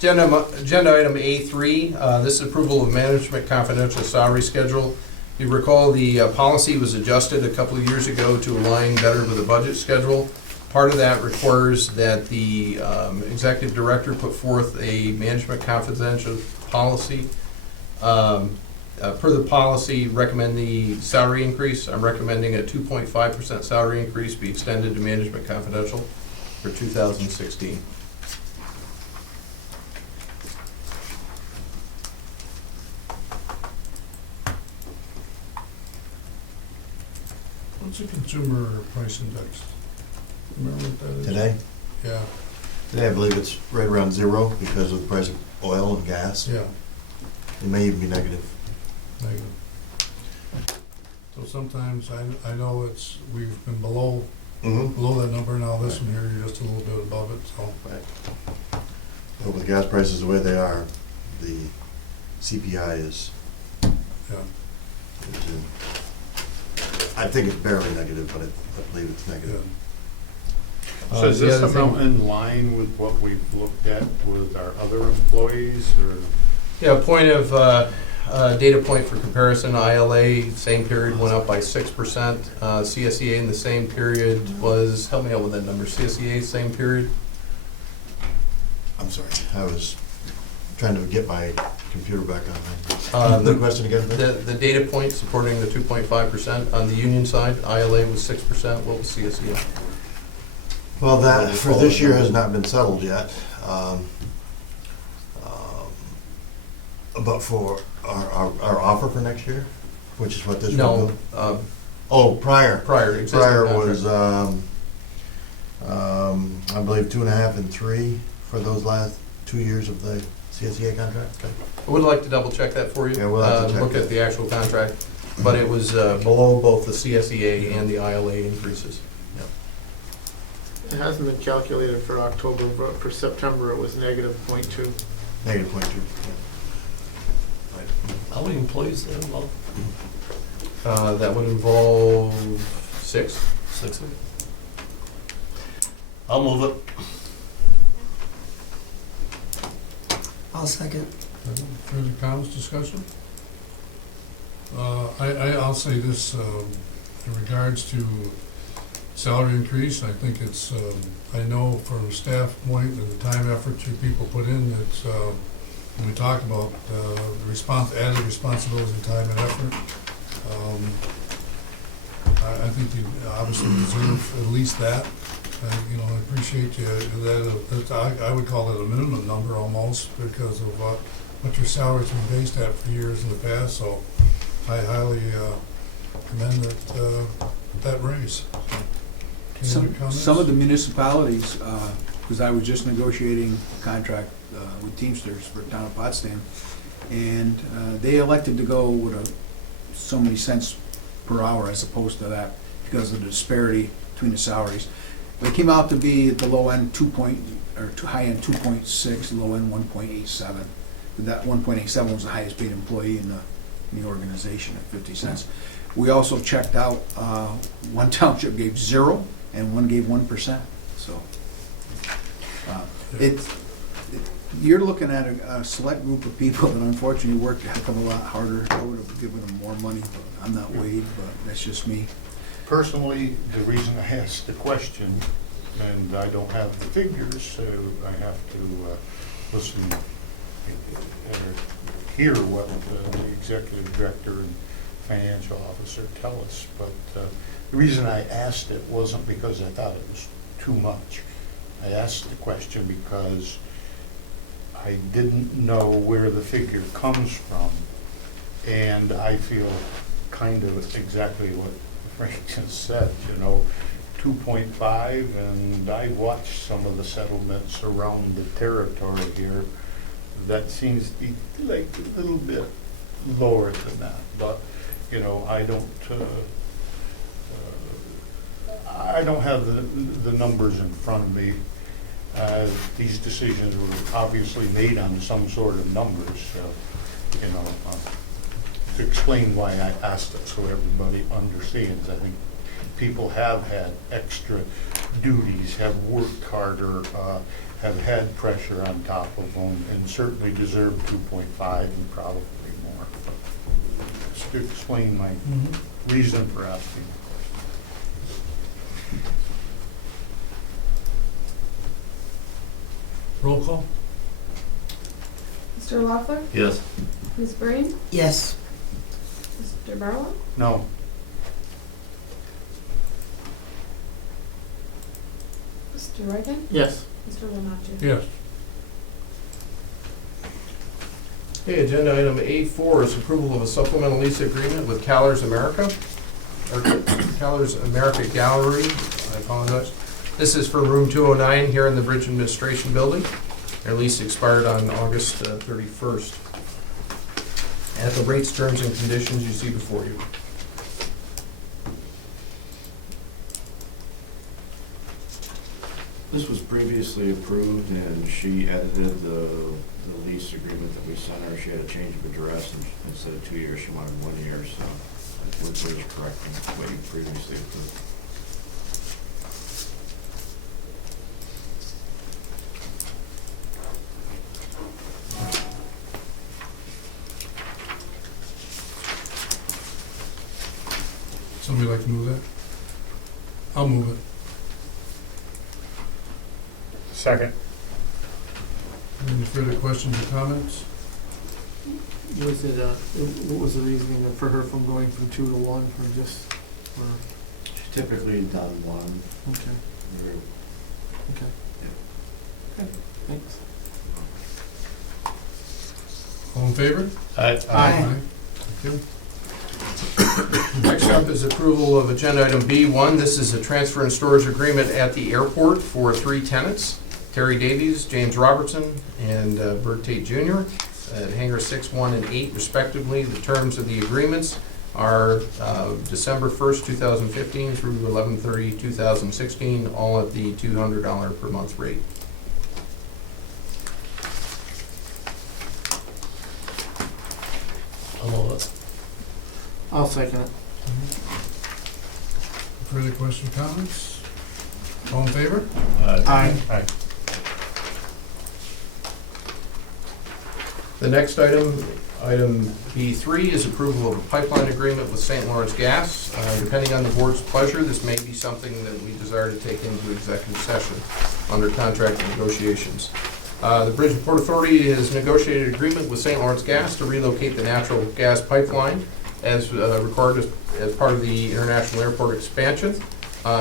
Agenda item A3, this is approval of management confidential salary schedule. You recall the policy was adjusted a couple of years ago to align better with the budget schedule. Part of that requires that the executive director put forth a management confidential policy. Per the policy, recommend the salary increase. I'm recommending a 2.5% salary increase be extended to management confidential for 2016. What's the consumer price index? Remember what that is? Today, Yeah, I believe it's right around zero because of the price of oil and gas. yeah, It may even be negative. negative. So sometimes I know we've been below that number, now this one here, you're just a little bit above it, so. Right. But with gas prices the way they are, the CPI is, Yeah, I think it's barely negative, but I believe it's yeah. negative. So is The this other thing- amount in line with what we've looked at with our other employees, or? Yeah, point of, data point for comparison, ILA, same period, went up by 6%. CSEA in the same period was, help me out with that number, CSEA, same period? I'm sorry, I was trying to get my computer back on. The question again? The data point supporting the 2.5% on the union side, ILA was 6%, what was CSEA? Well, that, for this year has not been settled yet. But for our offer for next year, which is what this No, will. Oh, prior. existing Prior contract. was, I believe 2.5 and 3 for those last 2 years of the CSEA contract. I would like to double check that for you. Yeah, we'll have to check Look that. at the actual contract, but it was below both the CSEA and the ILA increases. It hasn't been calculated for October, but for September, it was -0.2. Negative 0.2. How many employees there involved? That would involve 6. 6? I'll move it. I'll second. Further comments, discussion? I'll say this, in regards to salary increase, I think it's, I know from a staff point and the time, effort you people put in, it's, when we talk about the added responsibilities and time and effort, I think you obviously deserve at least that. I appreciate you, I would call it a minimum number almost because of what your salary's been based at for years in the past, so I highly commend that raise. Any other comments? Some of the municipalities, because I was just negotiating a contract with Teamsters for town of Potsdam, and they elected to go with so many cents per hour as opposed to that because of the disparity between the salaries. They came out to be at the low end high end 2.6, low end 1.87. That 1.87 was the highest paid employee in the organization at 50 cents. We also checked out, one township gave 0 and one gave 1%. So you're looking at a select group of people that unfortunately worked a heck of a lot harder. I would have given them more money, but I'm not Wade, but that's just me. Personally, the reason I asked the question, and I don't have the figures, so I have to listen or hear what the executive director and financial officer tell us. But the reason I asked it wasn't because I thought it was too much. I asked the question because I didn't know where the figure comes from, and I feel kind of exactly what Frank just said, 2.5, and I watched some of the settlements around the territory here. That seems to be like a little bit lower than that, but I don't have the numbers in front of me. These decisions were obviously made on some sort of numbers, to explain why I asked it so everybody understands. I think people have had extra duties, have worked harder, have had pressure on top of them, and certainly deserve 2.5 and probably more. Just to explain my reason for asking the question. Roll call? Mr. Loeffler? Yes. Ms. Breen? Yes. Mr. Barlow? No. Mr. Reagan? Yes. Mr. Lematcha? Yes. Okay, agenda item A4 is approval of a supplemental lease agreement with Callers America, or Callers America Gallery, I apologize. This is for room 209 here in the Bridge Administration Building. Their lease expired on August 31st. At the rates, terms, and conditions you see before you. This was previously approved, and she edited the lease agreement that we sent her. She had a change of address, and instead of 2 years, she wanted 1 year, so we're just correcting what you previously approved. Somebody like to move that? I'll move it. Second. Any further questions or comments? Was it, what was the reasoning for her from going from 2 to 1 for just, or, She's typically done one. okay, We're- okay. Okay, thanks. All in favor? Aye. Thank you. Next up is approval of agenda item B1. This is a transfer and storage agreement at the airport for 3 tenants, Terry Davies, James Robertson, and Bert Tate Jr. at Hangar 6, 1, and 8 respectively. The terms of the agreements are December 1st, 2015 through 11/30/2016, all at the $200 per month rate. I'll move it. I'll second it. Further questions, comments? All in favor? Aye. The next item, item B3, is approval of a pipeline agreement with St. Lawrence Gas. Depending on the board's pleasure, this may be something that we desire to take into executive session under contract negotiations. The Bridge and Port Authority has negotiated an agreement with St. Lawrence Gas to relocate the natural gas pipeline as required as part of the International Airport expansion.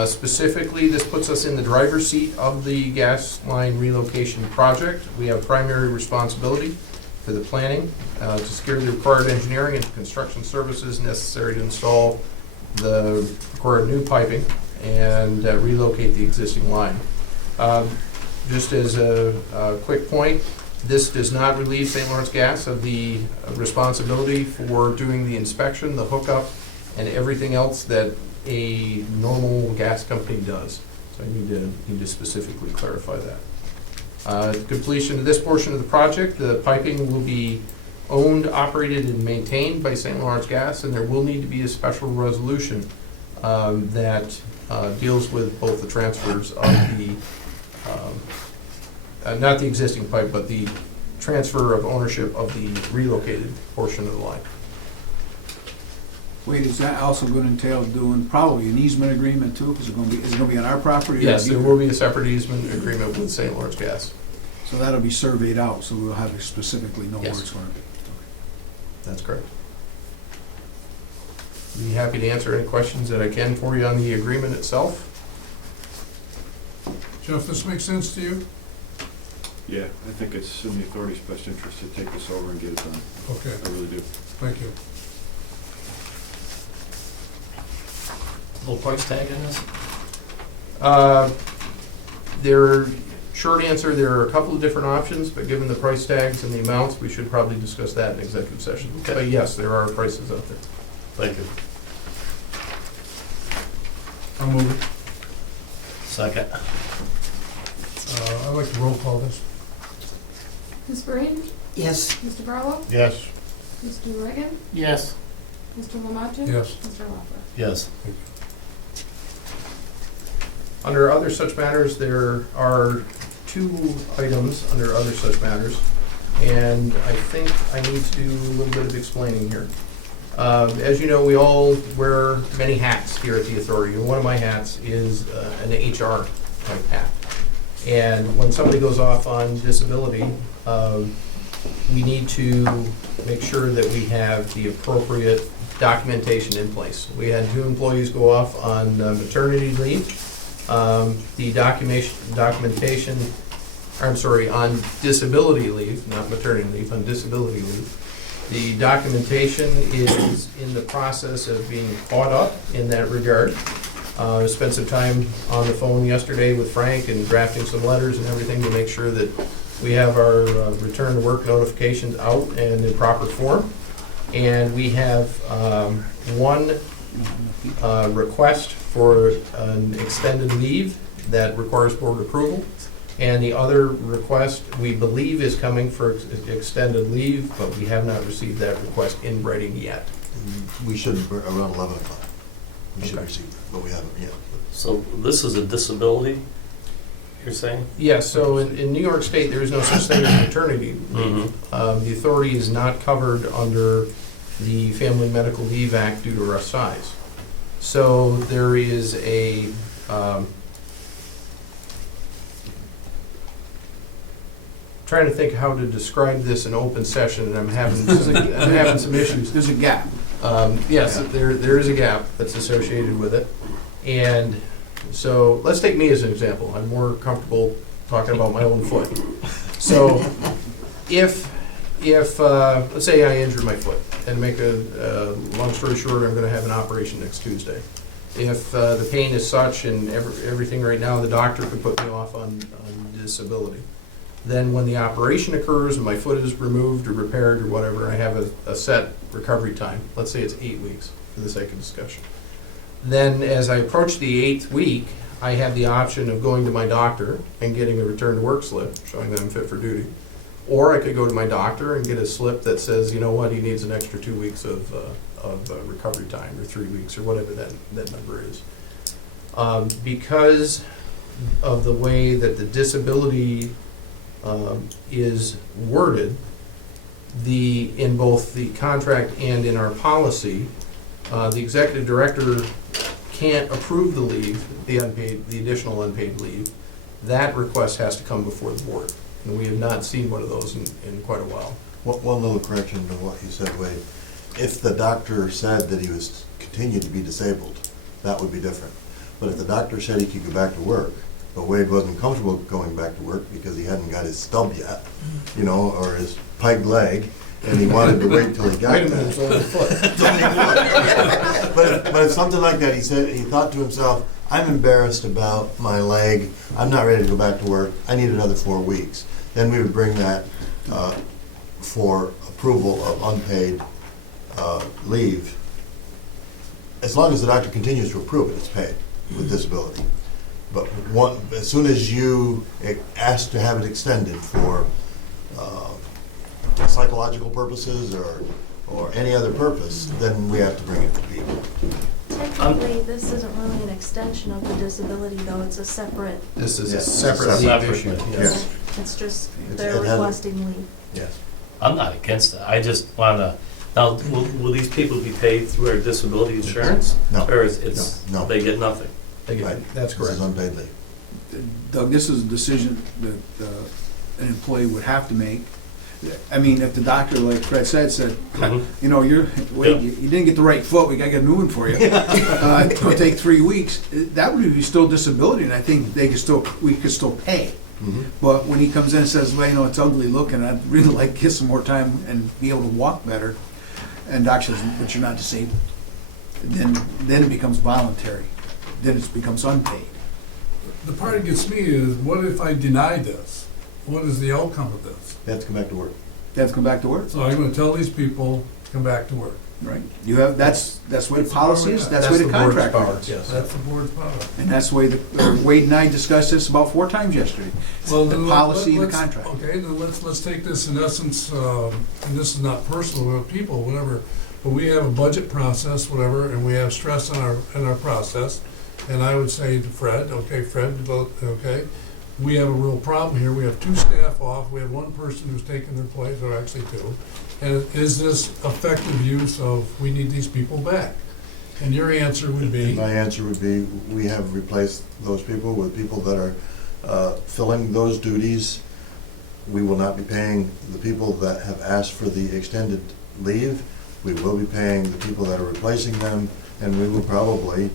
Specifically, this puts us in the driver's seat of the gas line relocation project. We have primary responsibility for the planning to secure the required engineering and construction services necessary to install the required new piping and relocate the existing line. Just as a quick point, this does not relieve St. Lawrence Gas of the responsibility for doing the inspection, the hookup, and everything else that a normal gas company does. So I need to specifically clarify that. Completion of this portion of the project, the piping will be owned, operated, and maintained by St. Lawrence Gas, and there will need to be a special resolution that deals with both the transfers of the not the existing pipe, but the transfer of ownership of the relocated portion of the line. Wait, is that also gonna entail doing probably an easement agreement too? Is it gonna be on our property? or Yes, is it- there will be a separate easement agreement with St. Lawrence Gas. So that'll be surveyed out, so we'll have to specifically know where Yes. it's gonna be. That's correct. Be happy to answer any questions that I can for you on the agreement itself. Jeff, this makes sense to you? Yeah, I think it's in the authority's best interest to take this over and get it done. Okay, I really do. thank you. Little price tag in this? Short answer, there are a couple of different options, but given the price tags and the amounts, we should probably discuss that in executive session. Okay. But yes, there are prices out there. Thank you. I'll move it. Second. I'd like to roll call this. Ms. Breen? Yes. Mr. Barlow? Yes. Mr. Reagan? Yes. Mr. Lematcha? Yes. Mr. Loeffler? Yes. Under other such matters, there are 2 items under other such matters, and I think I need to do a little bit of explaining here. As you know, we all wear many hats here at the authority, and one of my hats is an HR type hat. And when somebody goes off on disability, we need to make sure that we have the appropriate documentation in place. We had 2 employees go off on maternity leave. The documentation, on disability leave, not maternity leave, on disability leave. The documentation is in the process of being caught up in that regard. Spent some time on the phone yesterday with Frank and drafting some letters and everything to make sure that we have our return to work notifications out and in proper form. And we have one request for an extended leave that requires board approval. And the other request, we believe, is coming for extended leave, but we have not received that request in writing yet. We should, around 11 o'clock. We should Okay. receive it, but we haven't yet. So this is a disability, you're saying? Yes, so in New York State, there is no such thing as maternity leave. Mhm. The authority is not covered under the Family Medical Leave Act due to our size. So there is a, trying to think how to describe this in open session, and I'm having some issues. There's a gap. Yes, there is a gap that's associated with it. And so, let's take me as an example. I'm more comfortable talking about my own foot. So, if let's say I injure my foot, and make a long story short, I'm gonna have an operation next Tuesday. If the pain is such and everything right now, the doctor could put me off on disability. Then when the operation occurs and my foot is removed or repaired or whatever, I have a set recovery time. Let's say it's 8 weeks for the sake of discussion. Then as I approach the 8th week, I have the option of going to my doctor and getting a return to work slip showing that I'm fit for duty. Or I could go to my doctor and get a slip that says, you know what, he needs an extra 2 weeks of recovery time, or 3 weeks, or whatever that number is. Because of the way that the disability is worded, in both the contract and in our policy, the executive director can't approve the leave, the additional unpaid leave. That request has to come before the board. And we have not seen one of those in quite a while. One little correction to what you said, Wade. If the doctor said that he was continued to be disabled, that would be different. But if the doctor said he could go back to work, but Wade wasn't comfortable going back to work because he hadn't got his stub yet, or his peg leg, and he wanted to wait till he got Wait a minute, it's only a foot. But if something like that, he thought to himself, I'm embarrassed about my leg, I'm not ready to go back to work, I need another 4 weeks. Then we would bring that for approval of unpaid leave. As long as the doctor continues to approve it, it's paid with disability. But as soon as you ask to have it extended for psychological purposes or any other purpose, then we have to bring it to people. Technically, this isn't really an extension of the disability, though. It's a separate. This is a Yes, separate separate. leave issue. Yes. It's just It they're hasn't- requesting leave. Yes. I'm not against it, I just wanna, now, will these people be paid through our disability insurance? No. Or it's, No. they get nothing? Right. That's This correct. is unpaid leave. Doug, this is a decision that an employee would have to make. I mean, if the doctor, like Fred said, Mhm. Wade, you didn't get the right foot, we gotta get a new one for you. It'll take 3 weeks. That would be still disability, and I think we could still pay. Mhm. But when he comes in and says, well, it's ugly looking, I'd really like to get some more time and be able to walk better, and doctor says, but you're not disabled, then it becomes voluntary. Then it becomes unpaid. The part that gets me is, what if I deny this? What is the outcome of this? They have to come back to work. They have to come back to work, So I'm gonna tell these people, come back to work. right? That's where the policy is, that's where the board's contract power, is. yes. That's the board's power. And that's why Wade and I discussed this about 4 times yesterday. Well, The then policy and the let's- contract. Okay, then let's take this in essence, and this is not personal, we're people, whatever, but we have a budget process, whatever, and we have stress in our process. And I would say to Fred, okay, we have a real problem here, we have 2 staff off, we have 1 person who's taken their place, or actually 2. And is this effective use of, we need these people back? And your answer would be? My answer would be, we have replaced those people with people that are filling those duties we will not be paying the people that have asked for the extended leave. We will be paying the people that are replacing them, and we will probably,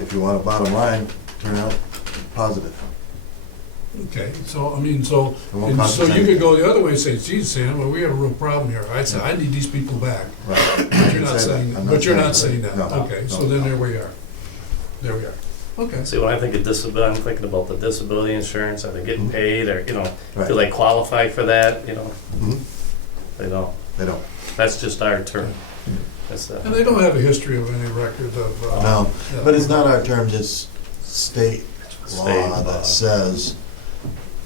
if you want a bottom line, turn out positive. Okay, so, I mean, so, It won't and cost so us you anything. could go the other way and say, geez, Sam, well, we have a real problem here. I'd say, I need these people back. Right. But you're not saying, but you're not saying that. No. Okay, so No. then there we are. There we are. Okay. See, when I think of disability, I'm thinking about the disability insurance, are they getting paid, or, you know, Right. do they qualify for that, you know? Mhm. They don't. They don't. That's just our term. That's, And they don't have a history of any record of. No, yeah. but it's not our terms, it's state State law law. that says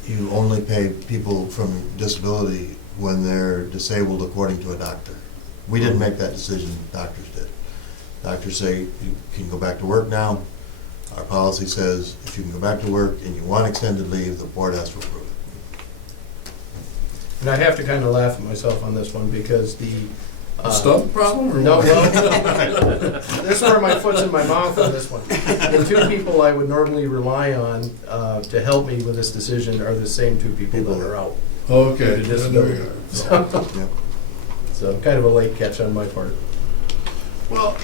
you only pay people from disability when they're disabled according to a doctor. We didn't make that decision, doctors did. Doctors say you can go back to work now. Our policy says if you can go back to work and you want extended leave, the board has to approve it. And I have to kind of laugh at myself on this one because the. Stump problem or No, what? well, this is where my foot's in my mouth on this one. The two people I would normally rely on to help me with this decision are the same two people that are out. Okay, Due to then there we disability. are. Yep. So kind of a late catch on my part. Well,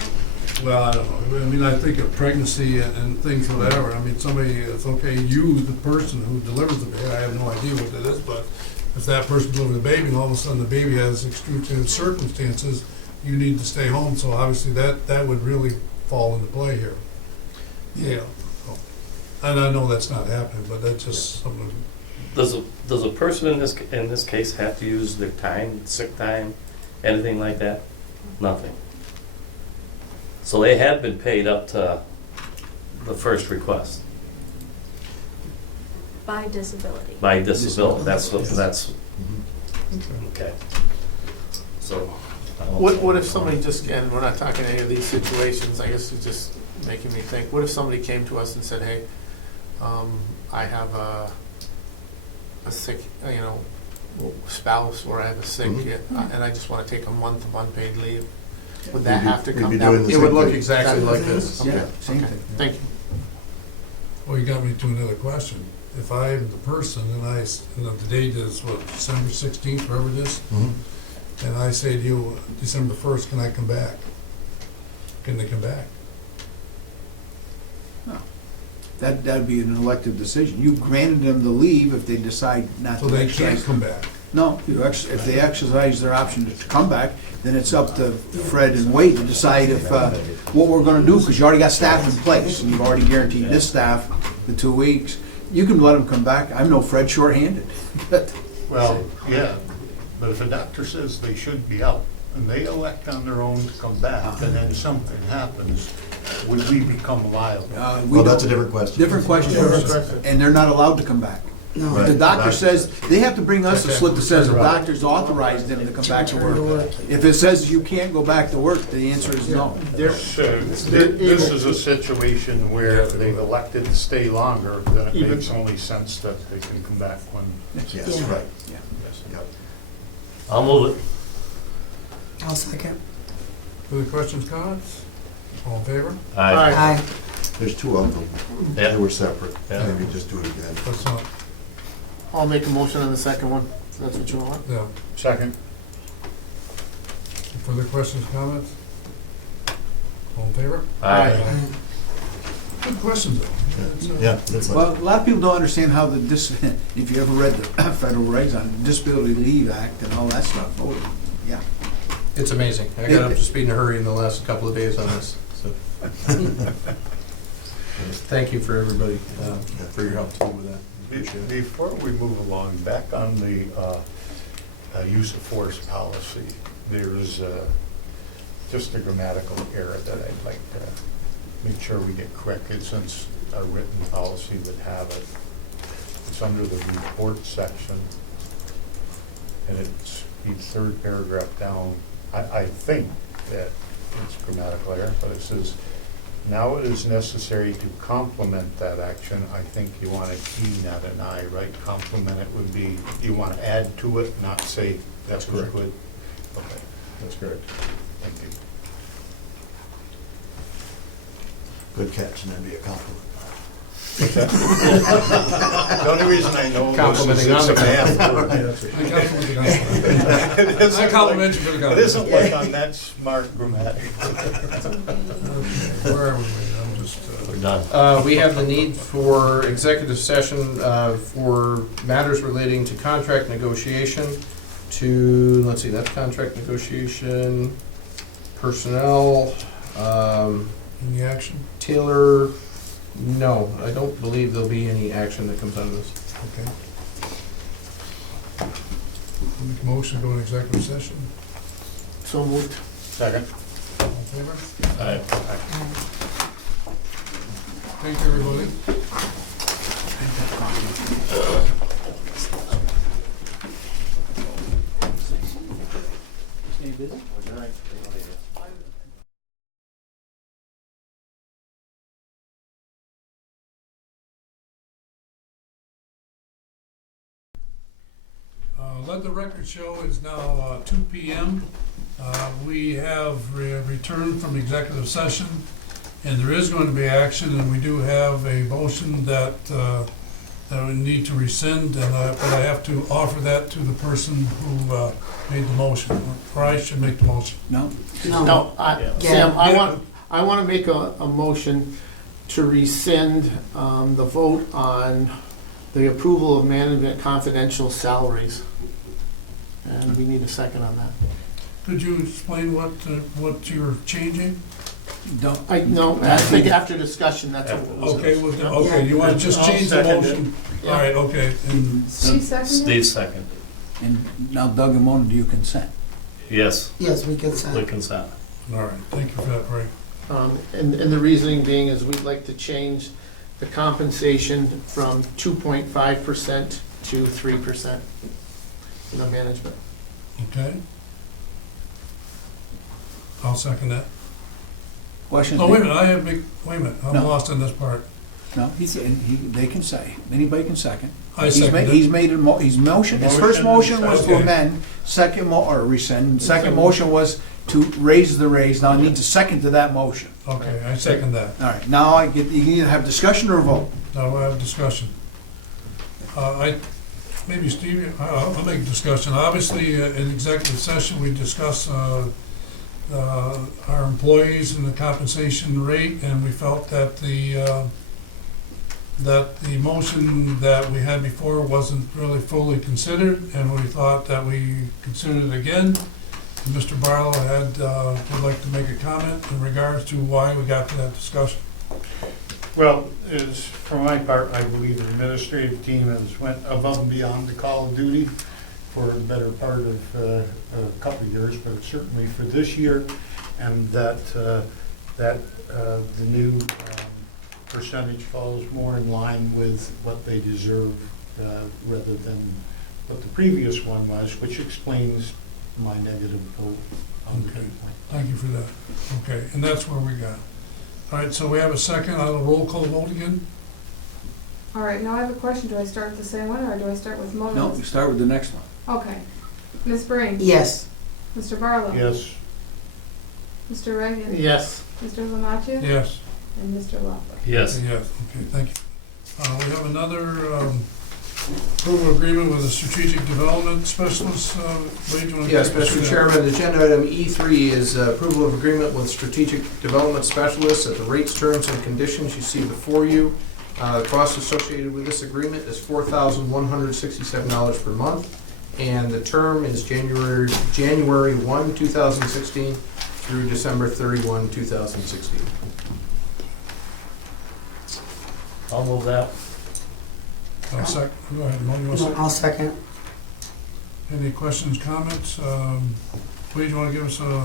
I don't know. I mean, I think of pregnancy and things, whatever. I mean, somebody, it's okay, you, the person who delivers the baby, I have no idea what that is, but if that person delivers the baby and all of a sudden the baby has extreme circumstances, you need to stay home. So obviously that would really fall into play here. Yeah. So, and I know that's not happening, but that's just something. Does a person in this case have to use their time, sick time, anything like that? Nothing. So they have been paid up to the first request By disability. by disability. That's what, that's, Mhm. okay. So. I don't What think- if somebody just, and we're not talking any of these situations, I guess it's just making me think, what if somebody came to us and said, hey, I have a sick, spouse, or I have a sick Mhm. kid, and I just want to take a month of unpaid leave? Would that We'd be- have to we'd come be down? doing the It would same look thing. exactly like this. Okay, Yeah, same okay. thing. Thank you. Well, you got me to another question. If I'm the person and the date is what, December 16th, whatever it is, Mhm. and I say to you, December 1st, can I come back? Can they come back? That'd be an elective decision. You granted them the leave if they decide not So to they can't exercise. come back? No, if they exercise their option to come back, then it's up to Fred and Wade to decide if, what we're gonna do, because you already got staff in place, and you've already guaranteed this staff the 2 weeks. You can let them come back. I know Fred's shorthanded. Well, yeah, but if a doctor says they should be out, and they elect on their own to come back, and then something happens, would we become liable? We Well, that's a don't- different question. Different question, Different question. and they're not allowed to come back. No. If the doctor says, they have to bring us a slip that says the Turn around. doctor's authorized them to come back to work. If it says you can't go back to work, the answer is no. So, this is a situation where they've elected to stay longer, then it makes only sense that they can come back when. Yes, Yeah. right. Yeah. Yep. I'll move it. I'll second. Further questions, comments? All in favor? Aye. Aye. There's two of them. Yeah. They were separate. Yeah. Maybe just do it again. That's not, I'll make a motion on the second one, if that's what you want. yeah. Second. Further questions, comments? All in favor? Aye. Good questions, though. It's, Yeah. that's Well, a lot of people don't understand how if you ever read the federal regs on Disability Leave Act and all that stuff, oh, yeah. It's amazing. I got up to speed in a hurry in the last couple of days on this, so. Thank you for everybody, for your help too with that. Appreciate it. Before we move along, back on the use of force policy, there's just a grammatical error that I'd like to make sure we get corrected, since our written policy would have it. It's under the report section, and it's the third paragraph down. I think that it's grammatical error, but it says, now it is necessary to complement that action. I think you want a key, not an I, right? Complement it would be, you want to add to it, not say that's correct. good. Okay, That's correct. thank you. Good catch, and that'd be a compliment. The only reason I know this Complimenting is on it's the a math word. I compliment you for the It compliment. isn't like I'm that smart grammatically. Where are we? I'm just, We're done. We have the need for executive session for matters relating to contract negotiation, to, let's see, that's contract negotiation, personnel, any action? Taylor, no, I don't believe there'll be any action that comes out of this. Okay. Make a motion to go in executive session. So moved. Second. All in favor? All right. Thank you, everybody. Let the record show it's now 2 p.m. We have returned from executive session, and there is going to be action, and we do have a motion that we need to rescind, but I have to offer that to the person who made the motion, or I should make the motion. No? No, Sam, I want to make a motion to rescind the vote on the approval of management confidential salaries. And we need a second on that. Could you explain what you're changing? No, I think after discussion, that's what it was. Okay, okay, you want to just change the motion? All right, okay. And Steve seconded? Steve second. And now Doug and Mona, do you consent? Yes, Yes, we can we say. consent. all right, thank you for that, Ray. And the reasoning being is we'd like to change the compensation from 2.5% to 3% in the management. Okay. I'll second that. Questions? Oh, wait a minute, wait a minute, I'm No. lost on this part. No, they can say, anybody can second. I second it. He's made his motion, his first motion was to Okay. amend, or rescind, second motion was to raise the raise, now I need a second to that motion. Okay, I second that. All right, now you can either have discussion or vote. Now we'll have discussion. Maybe Steve, I'll make a discussion. Obviously, in executive session, we discuss our employees and the compensation rate, and we felt that the motion that we had before wasn't really fully considered, and we thought that we considered it again. And Mr. Barlow would like to make a comment in regards to why we got to that discussion. Well, for my part, I believe the administrative team has went above and beyond the call of duty for the better part of a couple of years, but certainly for this year, and that the new percentage falls more in line with what they deserve rather than what the previous one was, which explains my negative vote on the Okay. viewpoint. Thank you for that. Okay, and that's where we got. All right, so we have a second on a roll call vote again? All right, now I have a question. Do I start with the same one, or do I start with Mona? No, you start with the next one. Okay. Ms. Breen? Yes. Mr. Barlow? Yes. Mr. Reagan? Yes. Mr. Lamacchia? Yes. And Mr. Loeffler? Yes. Yes, okay, thank you. We have another approval agreement with a strategic development specialist. Wade, do you want to Yes, take us through Mr. that? Chairman, agenda item E3 is approval of agreement with strategic development specialists at the rates, terms, and conditions you see before you. The cost associated with this agreement is $4,167 per month, and the term is January 1, 2016 through December 31, 2016. I'll move that. Go ahead, Mo, you want to say? I'll second. Any questions, comments? Wade, you want to give us an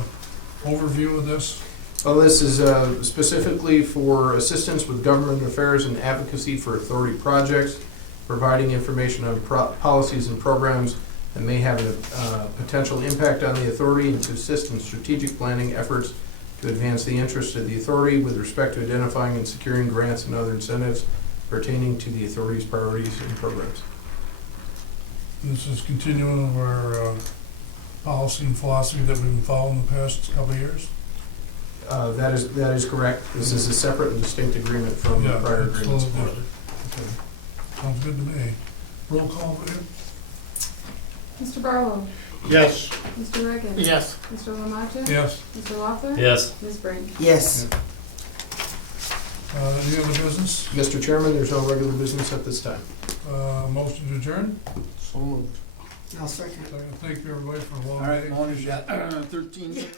overview of this? Well, this is specifically for assistance with government affairs and advocacy for authority projects, providing information on policies and programs that may have a potential impact on the authority, and to assist in strategic planning efforts to advance the interests of the authority with respect to identifying and securing grants and other incentives pertaining to the authority's priorities and programs. This is continuing of our policy and philosophy that we've been following the past couple of years. That is correct. This is a separate and distinct agreement from the Yeah, prior agreements. absolutely. Sounds good to me. Roll call, will you? Mr. Barlow? Yes. Mr. Reagan? Yes. Mr. Lamaggia? Yes. Mr. Loeffler? Yes. Ms. Brink? Yes. Any other business? Mr. Chairman, there's no regular business at this time. Motion to adjourn? So moved. I'll second. Thank you, everybody, for a long All day. right, Moni's got 13 minutes.